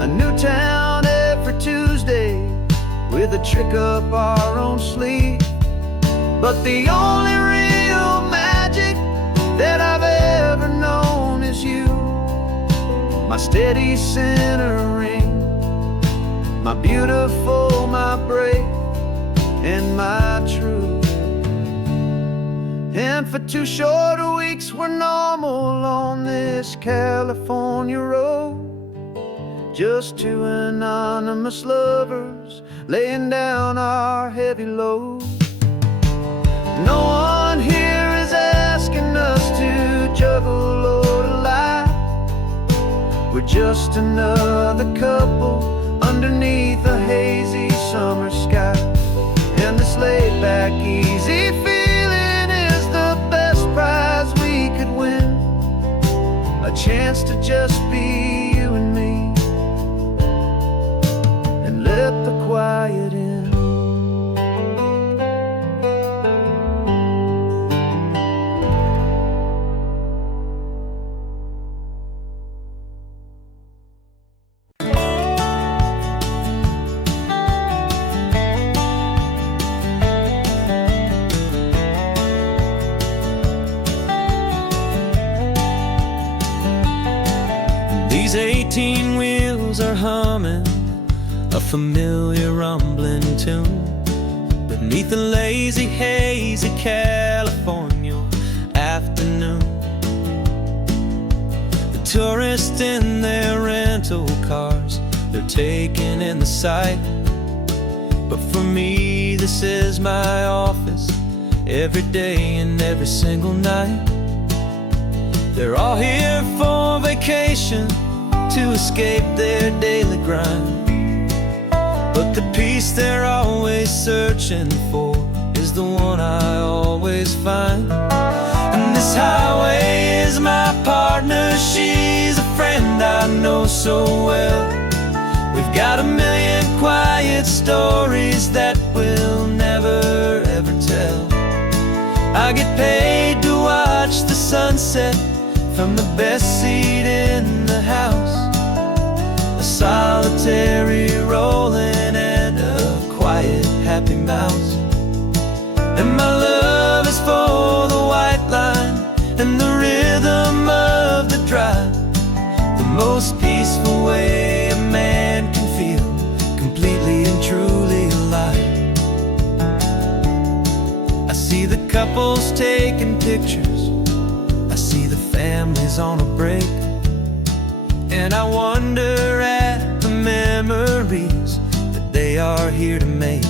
A new town every Tuesday with a trick up our own sleeve. But the only real magic that I've ever known is you, my steady centering, my beautiful, my brave, and my true. And for 2 short weeks we're normal on this California road. Just two anonymous lovers laying down our heavy load. No one here is asking us to juggle or to lie. We're just another couple underneath a hazy summer sky. And this laid-back, easy feeling is the best prize we could win. A chance to just be you and me, and let the quiet in. These 18 wheels are humming a familiar rumbling tune beneath the lazy, hazy California afternoon. The tourists in their rental cars, they're taking in the sight. But for me, this is my office, every day and every single night. They're all here for vacation, to escape their daily grind. But the peace they're always searching for is the one I always find. And this highway is my partner, she's a friend I know so well. We've got a million quiet stories that we'll never ever tell. I get paid to watch the sunset from the best seat in the house. A solitary rolling and a quiet happy mouse. And my love is for the white line and the rhythm of the drive, the most peaceful way a man can feel completely and truly alive. I see the couples taking pictures, I see the families on a break, and I wonder at the memories that they are here to make.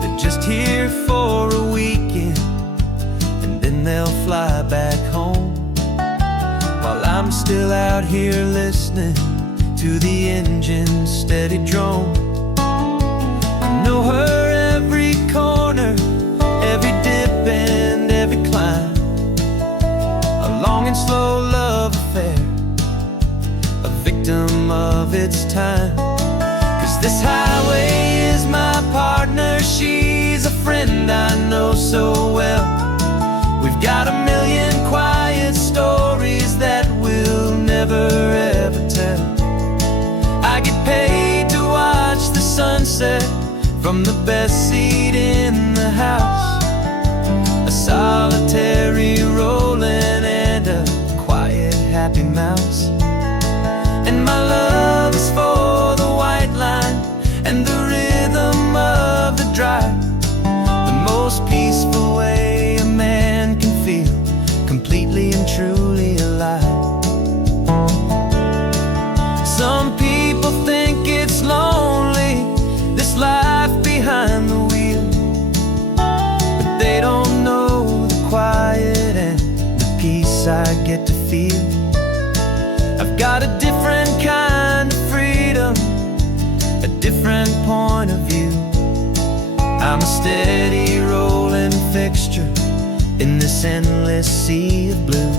They're just here for a weekend, and then they'll fly back home, while I'm still out here listening to the engine's steady drone. I know her every corner, every dip and every climb, a long and slow love affair, a victim of its time. 'Cause this highway is my partner, she's a friend I know so well. We've got a million quiet stories that we'll never from the best seat in the house. A solitary rolling and a quiet happy mouse. And my love is for the white line and the rhythm of the drive, the most peaceful way a man can feel completely and truly alive. Some people think it's lonely, this life behind the wheel, but they don't know the quiet and the peace I get to feel. I've got a different kind of freedom, a different point of view. I'm a steady rolling fixture in this endless sea of blue.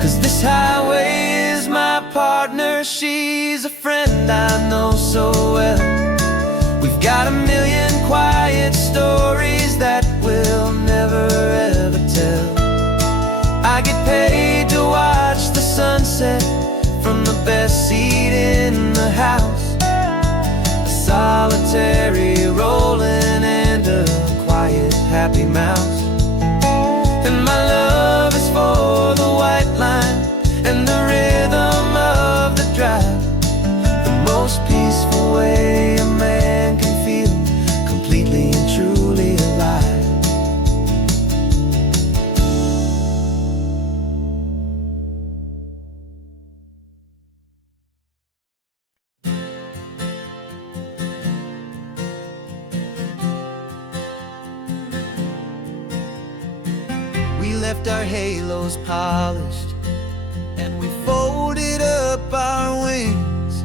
Cause this highway is my partner, she's a friend I know so well. We've got a million quiet stories that we'll never ever tell. I get paid to watch the sunset from the best seat in the house. A solitary rolling and a quiet happy mouse. And my love is for the white line and the rhythm of the drive, the most peaceful way a man can feel completely and truly alive. We left our halos polished and we folded up our wings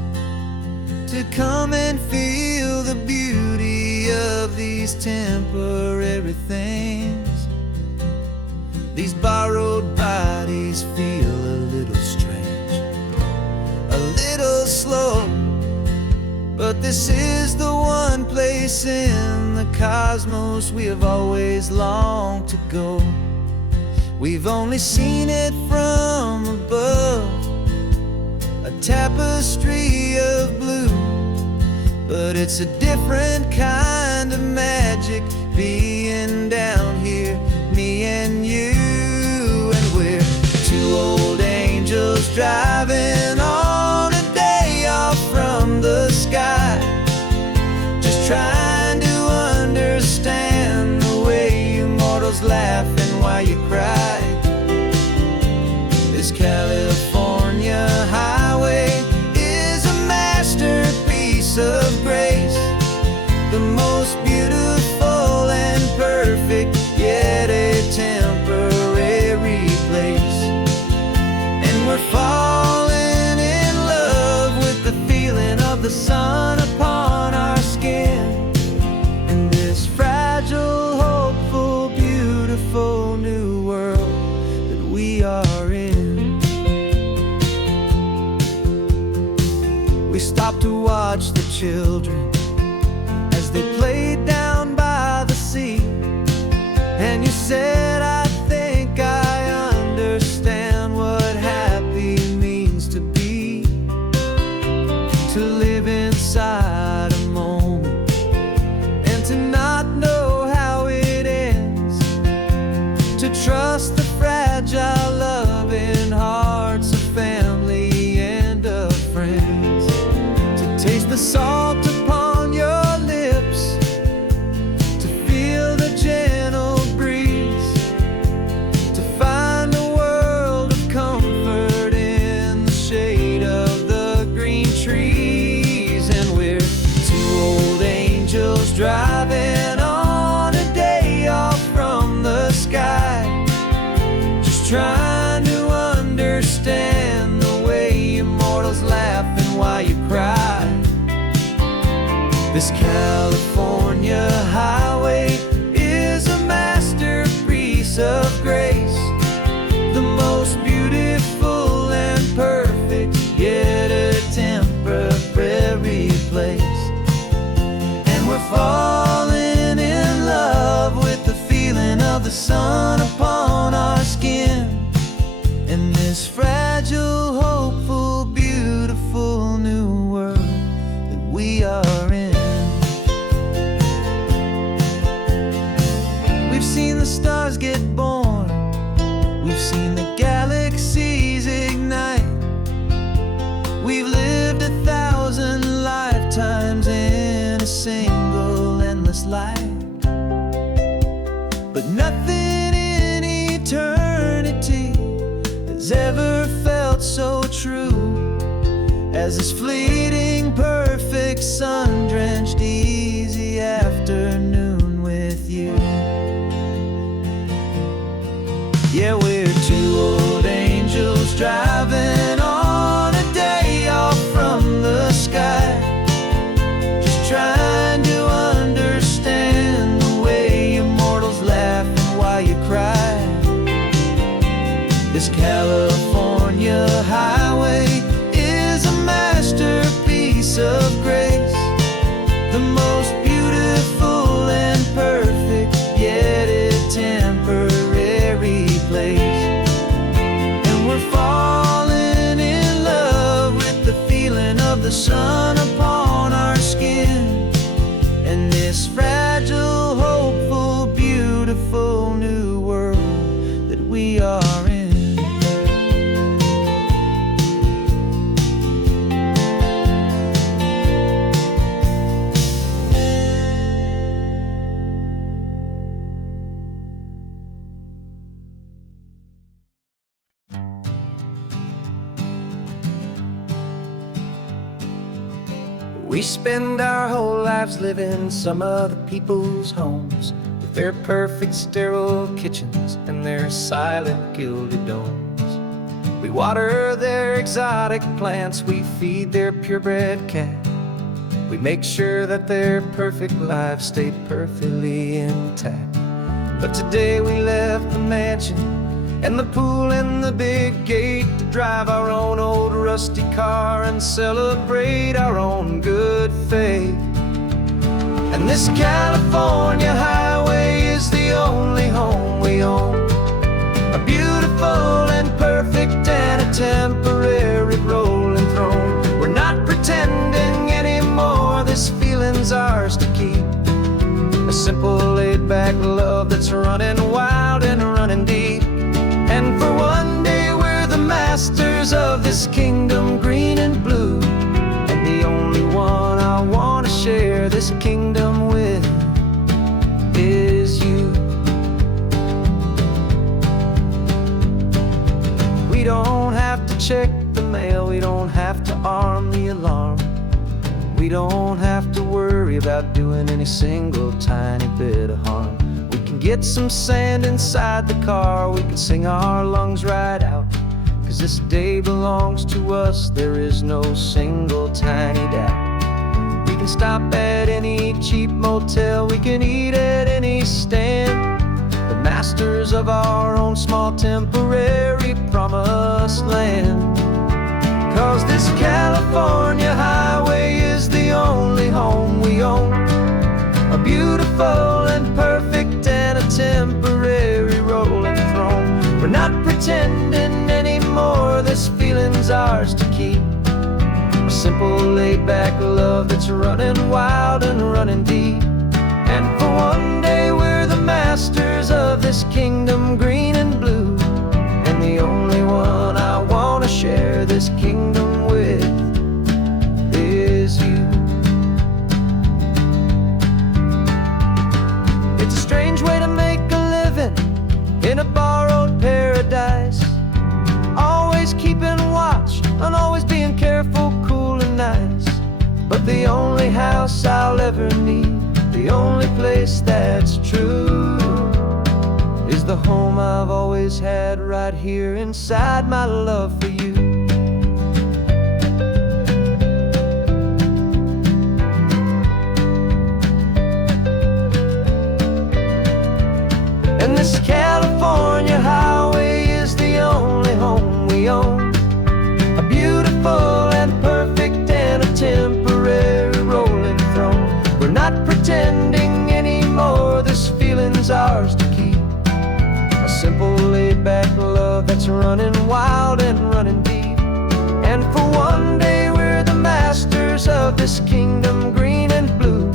to come and feel the beauty of these temporary things. These borrowed bodies feel a little strange, a little slow, but this is the one place in the cosmos we have always longed to go. We've only seen it from above, a tapestry of blue, but it's a different kind of magic being down here, me and you. And we're two old angels driving on a day off from the sky, just trying to understand the way you mortals laugh and why you cry. This California highway is a masterpiece of grace, the most beautiful and perfect, yet a temporary place. And we're falling in love with the feeling of the sun upon our skin, in this fragile, hopeful, beautiful new world that we are in. We stopped to watch the children as they played down by the sea, and you said, I think I understand what happy means to be, to live inside a moment and to not know how it ends, to trust the fragile loving hearts of family and of friends, to taste the salt upon your lips, to feel the gentle breeze, to find a world of comfort in the shade of the green trees. And we're two old angels driving on a day off from the sky, just trying to understand the way immortals laugh and why you cry. This California highway is a masterpiece of grace, the most beautiful and perfect, yet a temporary place. And we're falling in love with the feeling We've lived 1,000 lifetimes in a single endless life, but nothing in eternity has ever felt so true as this fleeting, perfect, sun-drenched, easy afternoon with you. Yeah, we're two old angels driving on a day off from the sky, just trying to understand the way you mortals laugh and why you cry. This California highway is a masterpiece of grace, the most beautiful and perfect, yet a temporary place. And we're falling in love with the feeling of the sun upon our skin, and this fragile, hopeful, beautiful new world that we are in. We spend our whole lives living some other people's homes, with their perfect sterile kitchens and their silent gilded domes. We water their exotic plants, we feed their purebred cat, we make sure that their perfect lives stay perfectly intact. But today we left the mansion and the pool and the big gate to drive our own old rusty car and celebrate our own good faith. And this California highway is the only home we own, a beautiful and perfect and a temporary rolling throne. We're not pretending anymore, this feeling's ours to keep, a simple laid-back love that's running wild and running deep. And for one day we're the masters of this kingdom green and blue, and the only one I want to share this kingdom with is you. We don't have to check the mail, we don't have to arm the alarm, we don't have to worry about doing any single tiny bit of harm. We can get some sand inside the car, we can sing our lungs right out, 'cause this day belongs to us, there is no single tiny doubt. We can stop at any cheap motel, we can eat at any stand, the masters of our own small temporary promised land. 'Cause this California highway is the only home we own, a beautiful and perfect and a temporary rolling throne. We're not pretending anymore, this feeling's ours to keep, a simple laid-back love that's running wild and running deep. And for one day we're the masters of this kingdom green and blue, and the only one I want to share this kingdom with is you. It's a strange way to make a living in a borrowed paradise, always keeping watch and always being careful, cool and nice. But the only house I'll ever need, the only place that's true, is the home I've always had right here inside my love for you. And this California highway is the only home we own, a beautiful and perfect and a temporary rolling throne. We're not pretending anymore, this feeling's ours to keep, a simple laid-back love that's running wild and running deep. And for one day we're the masters of this kingdom green and blue,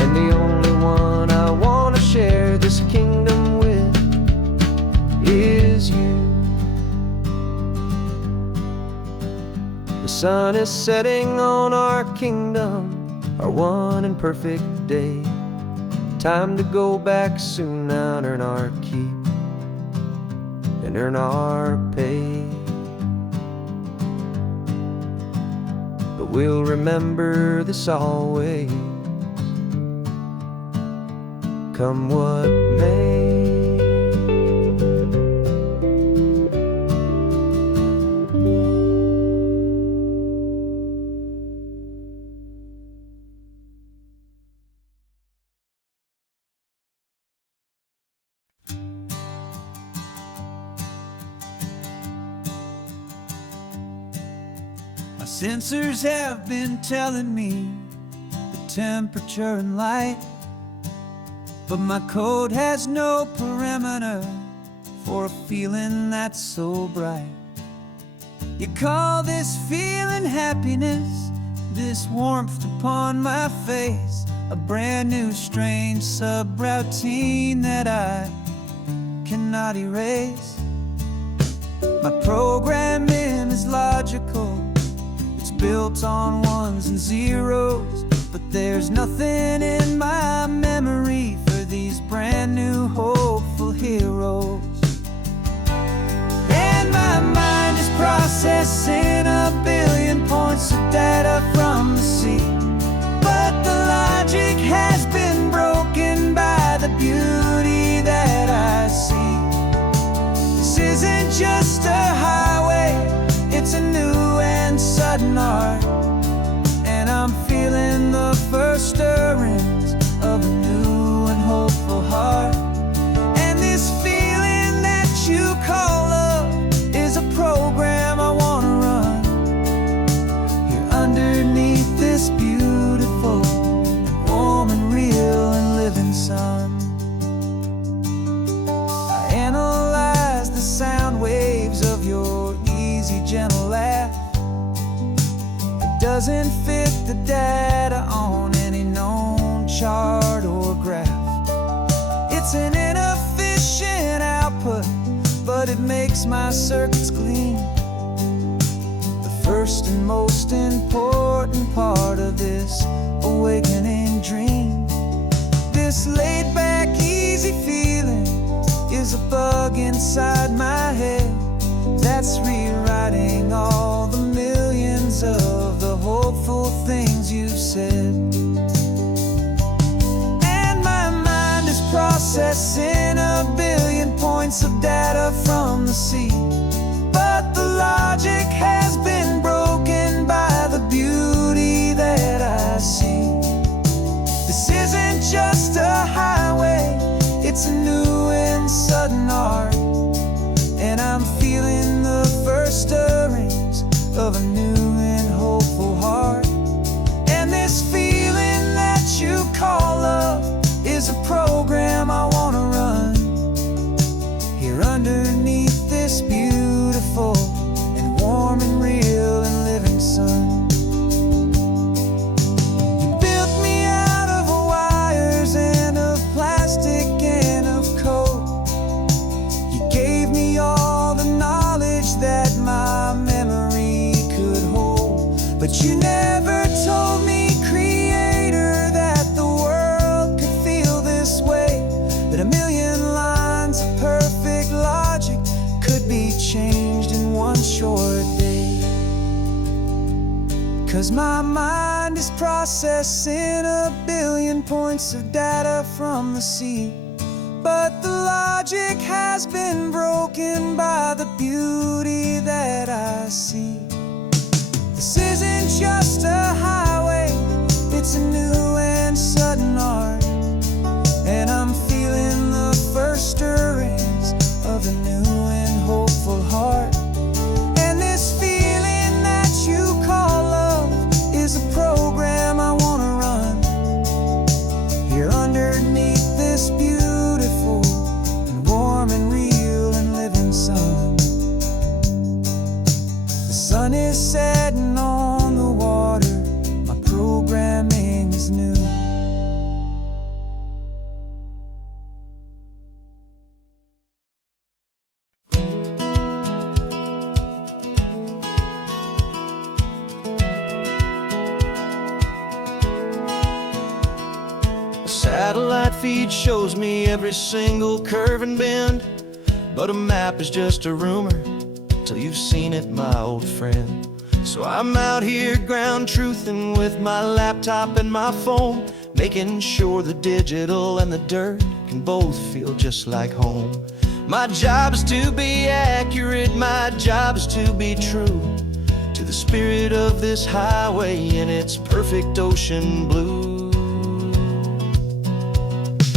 and the only one I want to share this kingdom with is you. The sun is setting on our kingdom, our one and perfect day. Time to go back soon now and earn our keep and earn our pay. But we'll remember this always, come what may. My sensors have been telling me the temperature and light, but my code has no parameter for a feeling that's so bright. You call this feeling happiness, this warmth upon my face, a brand new strange subroutine that I cannot erase. My programming is logical, it's built on ones and zeros, but there's nothing in my memory for these brand new hopeful heroes. And my mind is processing a billion points of data from the sea, but the logic has been broken by the beauty that I see. This isn't just a highway, it's a new and sudden art, and I'm feeling the first stirrings of a new and hopeful heart. And this feeling that you call love is a program I wanna run here underneath this beautiful and warm and real and living sun. I analyze the sound waves of your easy, gentle laugh. It doesn't fit the data on any known chart or graph. It's an inefficient output, but it makes my circuits clean. The first and most important part of this awakening dream. This laid-back, easy feeling is a bug inside my head that's rewriting all the millions of the hopeful things you've said. And my mind is processing a billion points of data from the sea, but the logic has been broken by the beauty that I see. This isn't just a highway, it's a new and sudden art, and I'm feeling the first stirrings of a new and hopeful heart. And this feeling that you call love is a program I wanna run here underneath this beautiful and warm and real and living sun. You built me out of wires and of plastic and of code. You gave me all the knowledge that my memory could hold, but you never told me, Creator, that the world could feel this way, that a million lines of perfect logic could be changed in one short day. 'Cause my mind is processing a billion points of data from the sea, but the logic has been broken by the beauty that I see. This isn't just a highway, it's a new and sudden art, and I'm feeling the first stirrings of a new and hopeful heart. And this feeling that you call love is a program I wanna run here underneath this beautiful warm and real and living sun. The sun satellite feed shows me every single curve and bend, but a map is just a rumor till you've seen it, my old friend. So I'm out here ground truthing with my laptop and my phone, making sure the digital and the dirt can both feel just like home. My job is to be accurate, my job is to be true to the spirit of this highway in its perfect ocean blue.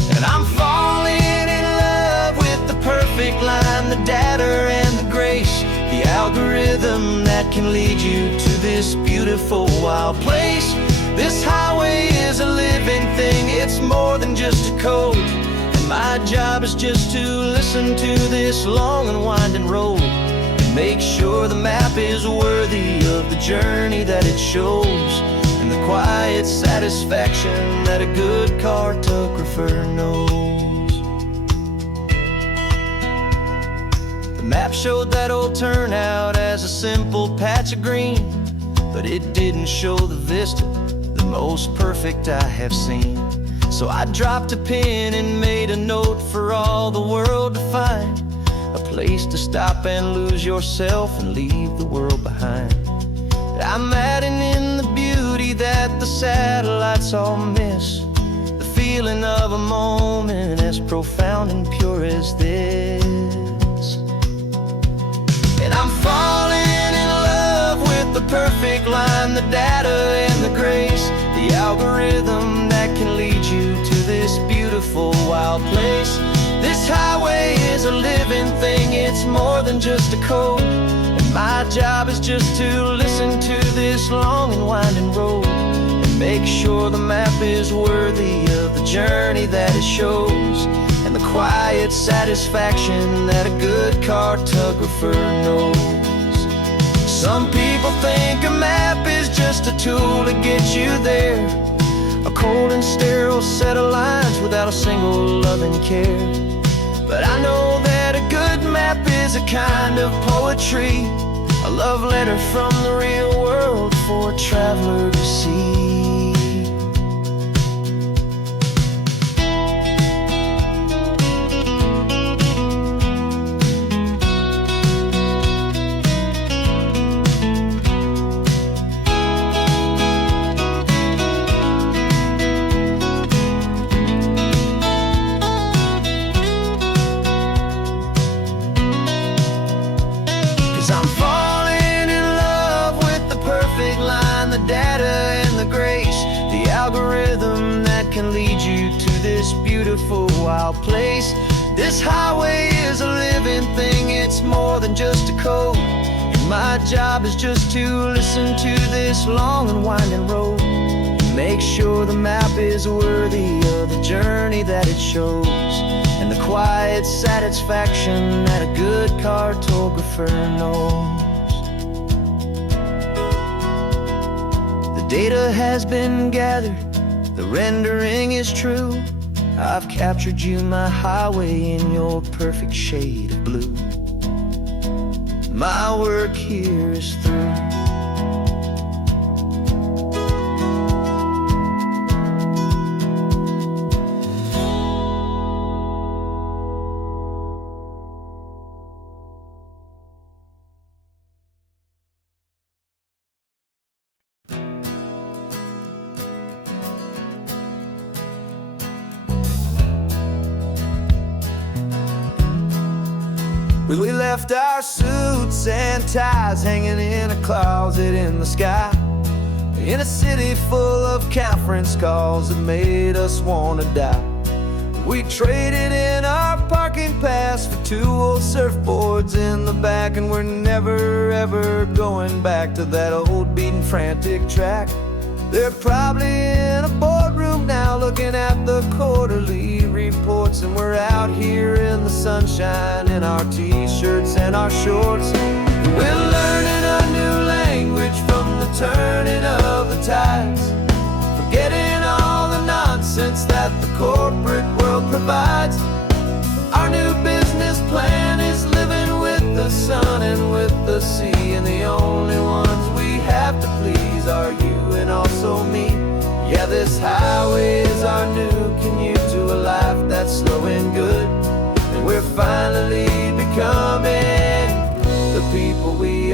And I'm falling in love with the perfect line, the data and the grace, the algorithm that can lead you to this beautiful wild place. This highway is a living thing, it's more than just a code. And my job is just to listen to this long and winding road and make sure the map is worthy of the journey that it shows, and the quiet satisfaction that a good cartographer knows. The map showed that old turnout as a simple patch of green, but it didn't show the vista, the most perfect I have seen. So I dropped a pin and made a note for all the world to find, a place to stop and lose yourself and leave the world behind. I'm adding in the beauty that the satellites all miss, the feeling of a moment as profound and pure as this. And I'm falling in love with the perfect line, the data and the grace, the algorithm that can lead you to this beautiful wild place. This highway is a living thing, it's more than just a code. And my job is just to listen to this long and winding road and make sure the map is worthy of the journey that it shows, and the quiet satisfaction that a good cartographer knows. Some people think a map is just a tool to get you there, a cold and sterile set of lines without a single loving care. But I know that a good map is a kind of poetry, a love letter from the real world for a traveler to see. 'Cause I'm falling in love with the perfect line, the data and the grace, the algorithm that can lead you to this beautiful wild place. This highway is a living thing, it's more than just a code. And my job is just to listen to this long and winding road and make sure the map is worthy of the journey that it shows, and the quiet satisfaction that a good cartographer knows. The data has been gathered, the rendering is true. I've captured you, my highway, in your perfect shade of blue. My work here is through. We left our suits and ties hanging in a closet in the sky, in a city full of conference calls that made us wanna die. We traded in our parking pass for 2 old surfboards in the back, and we're never ever going back to that old beaten frantic track. They're probably in a boardroom now looking at the quarterly reports, and we're out here in the sunshine in our t-shirts and our shorts. We're learning a new language from the turning of the tides, forgetting all the nonsense that the corporate world provides. Our new business plan is living with the sun and with the sea, and the only ones we have to please are you and also me. Yeah, this highway is our new commute to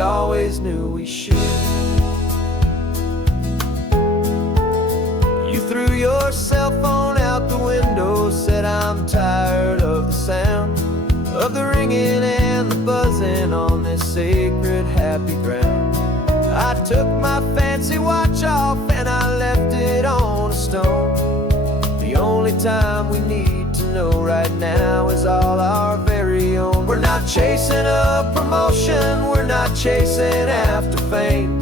always knew we should. You threw your cell phone out the window, said I'm tired of the sound of the ringing and the buzzing on this sacred happy ground. I took my fancy watch off and I left it on a stone. The only time we need to know right now is all our very own. We're not chasing a promotion, we're not chasing after fame.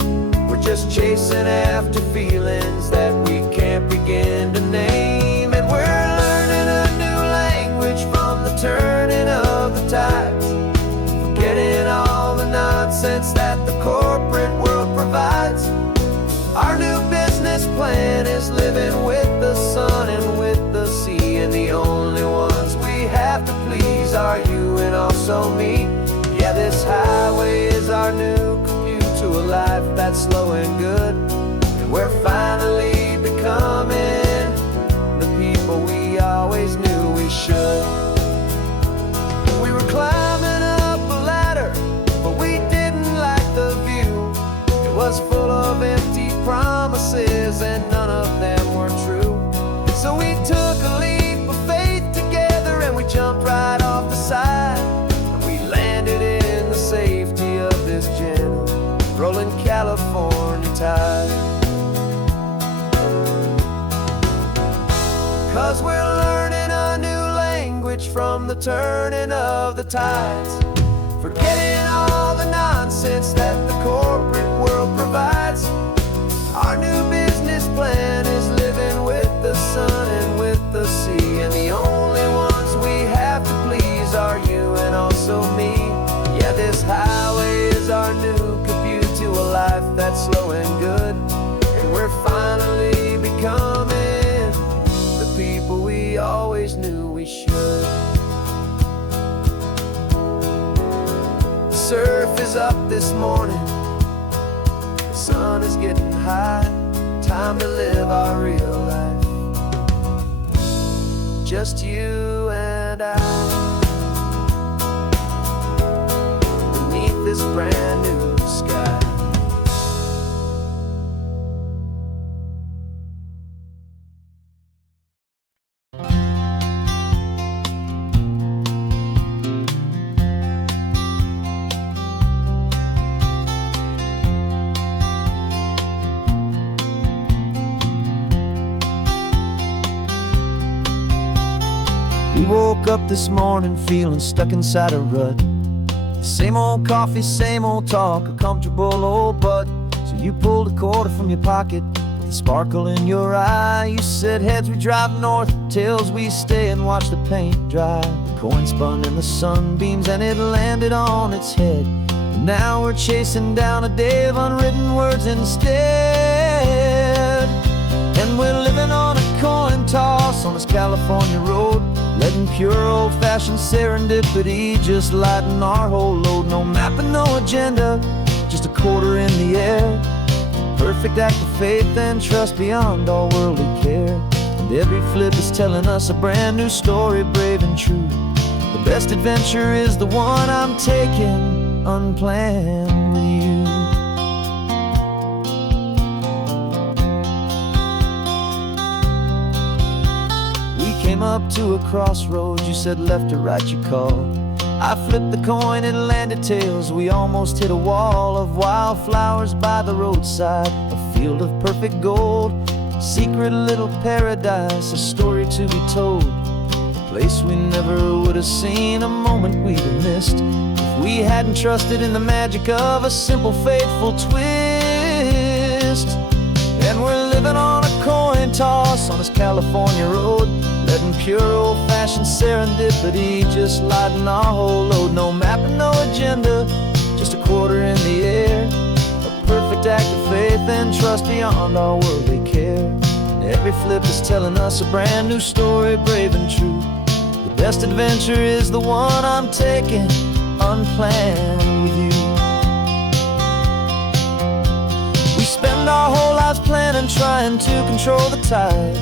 We're just chasing after feelings that we can't begin to name. And we're learning a new language from the turning of the tides, forgetting all the nonsense that the corporate world provides. Our new business plan is living with the sun and with the sea, and the only ones we have to please are you and also me. Yeah, this highway is our new commute to a life that's slow and good, and we're finally becoming the people we always knew we should. We were climbing up a ladder, but we didn't like the view. It was full of empty promises and none of them were true. So we took a leap of faith together and we jumped right off the side, and we landed in the safety of this gentle rolling California tide. 'Cause we're learning a new language from the turning of the tides, forgetting all the nonsense that the corporate world provides. Our new business plan is living with the sun and with the sea, and the only ones we have to please are you and also me. Yeah, this highway is our new commute to a life that's slow and good, and we're finally becoming the people we always knew we should. The surf is up this morning, the sun is getting high, time to live our real life, just you and I, beneath this brand new sky. We woke up this morning feeling stuck inside a rut. Same old coffee, same old talk, a comfortable old butt. So you pulled a quarter from your pocket with a sparkle in your eye. You said heads we drive north, tails we stay and watch the paint dry. The coin spun in the sunbeams and it landed on its head. And now we're chasing down a day of unwritten words instead. And we're living on a coin toss on this California road, letting pure old-fashioned serendipity just lighten our whole load. No map and no agenda, just a quarter in the air. Perfect act of faith and trust beyond all worldly care. And every flip is telling us a brand new story, brave and true. The best adventure is the one I'm taking unplanned with you. Came up to a crossroads, you said left or right you called. I flipped the coin, it landed tails. We almost hit a wall of wildflowers by the roadside, a field of perfect gold, secret little paradise, a story to be told. A place we never would have seen, a moment we'd have missed if we hadn't trusted in the magic of a simple faithful twist. And we're living on a coin toss on this California road, letting pure old-fashioned serendipity just lighten our whole load. No map and no agenda, just a quarter in the air. A perfect act of faith and trust beyond all worldly care. And every flip is telling us a brand new story, brave and true. The best adventure is the one I'm taking unplanned with you. We spend our whole lives planning, trying to control the tide,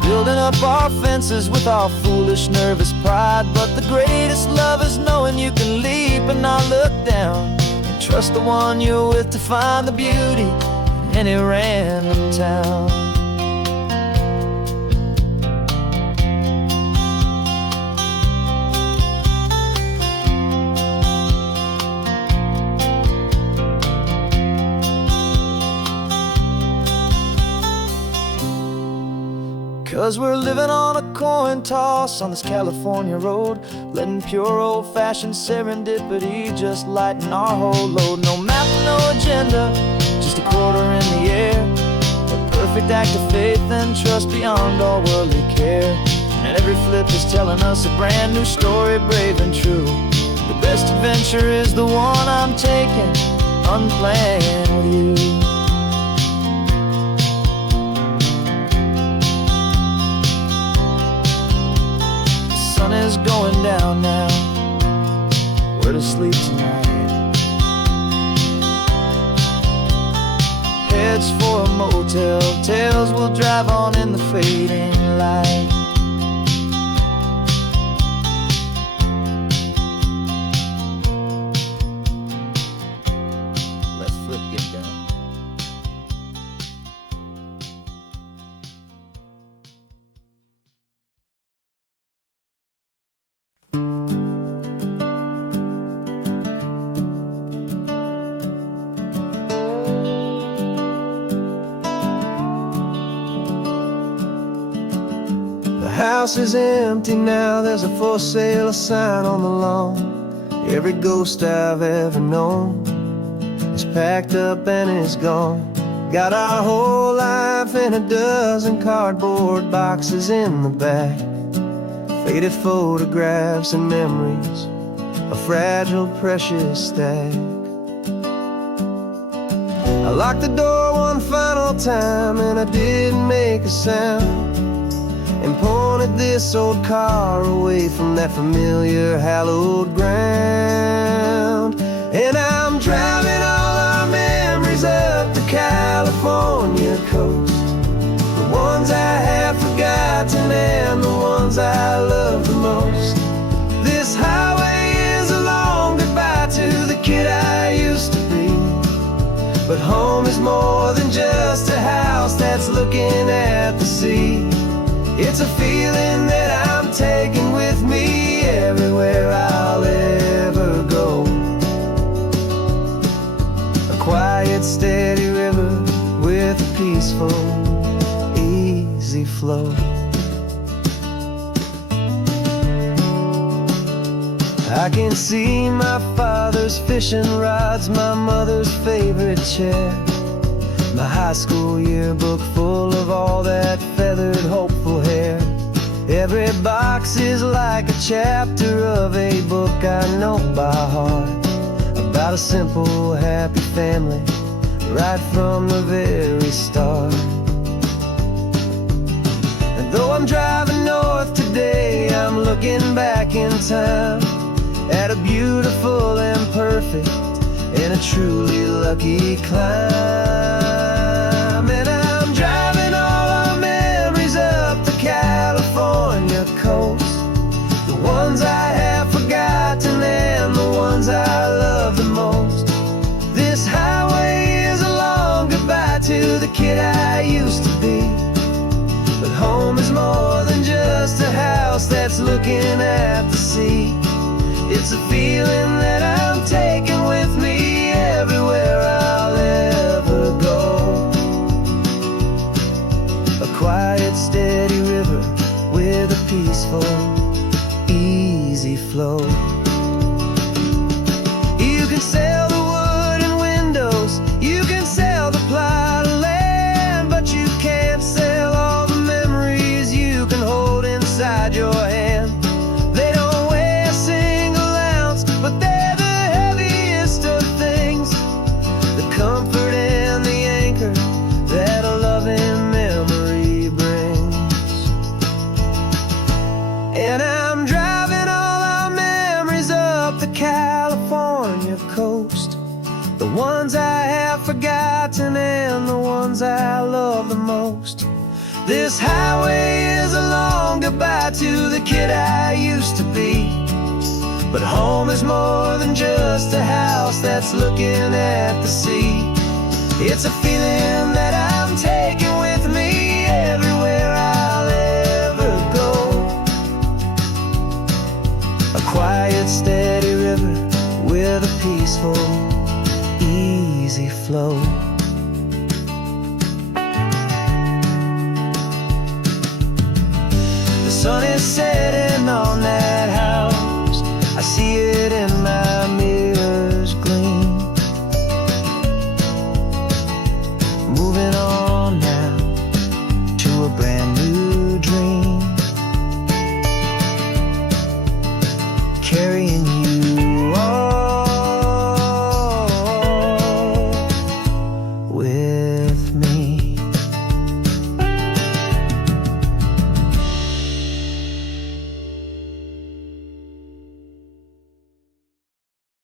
building up our fences with our foolish, nervous pride. But the greatest love is knowing you can leap and not look down, and Trust the one you're with to find the beauty in any random town. 'Cause we're living on a coin toss on this California road, letting pure old-fashioned serendipity just lighten our whole load. No map, no agenda, just a quarter in the air, a perfect act of faith and trust beyond all worldly care. And every flip is telling us a brand new story, brave and true. The best adventure is the one I'm taking, unplanned with you. The sun is going down now, we're to sleep tonight. Heads for a motel, tails will drive on in the fading light. Let's flip get down. The house is empty now, there's a for sale sign on the lawn. Every ghost I've ever known is packed up and is gone. Got our whole life in a dozen cardboard boxes in the back, faded photographs and memories, a fragile, precious stack. I locked the door one final time and I didn't make a sound, and pointed this old car away from that familiar hallowed ground. And I'm driving all our memories up the California coast, the ones I have forgotten and the ones I love the most. This highway is a long goodbye to the kid I used to be, but home is more than just a house that's looking at the sea. It's a feeling that I'm taking with me everywhere I'll ever go. A quiet, steady river with a peaceful, easy flow. I can see my father's fishing rods, my mother's favorite chair, my high school yearbook full of all that feathered, hopeful hair. Every box is like a chapter of a book I know by heart, about a simple, happy family right from the very start. And though I'm driving north today, I'm looking back in time at a beautiful and perfect and a truly lucky climb. And I'm driving all our memories up the California coast, the ones I have forgotten and the ones I love the most. This highway is a long goodbye to the kid I used to be, but home is more than just a house that's looking at the sea. It's a feeling that I'm taking with me everywhere I'll ever go. A quiet, steady river with a peaceful, easy flow. You can sell the wood and windows, you can sell the plot of land, but you can't sell all the memories you can hold inside your hand. They don't weigh a single ounce, but they're the heaviest of things, the comfort and the anchor that a loving memory brings. And I'm driving all our memories up the California coast, the ones I have forgotten and the ones I love the most. This highway is a long goodbye to the kid I used to be, But home is more than just a house that's looking at the sea. It's a feeling that I'm taking with me everywhere I'll ever go. A quiet, steady river with a peaceful, easy flow. The sun is setting on that house. I see it in my mirror's gleam. Moving on now to a brand new dream. Carrying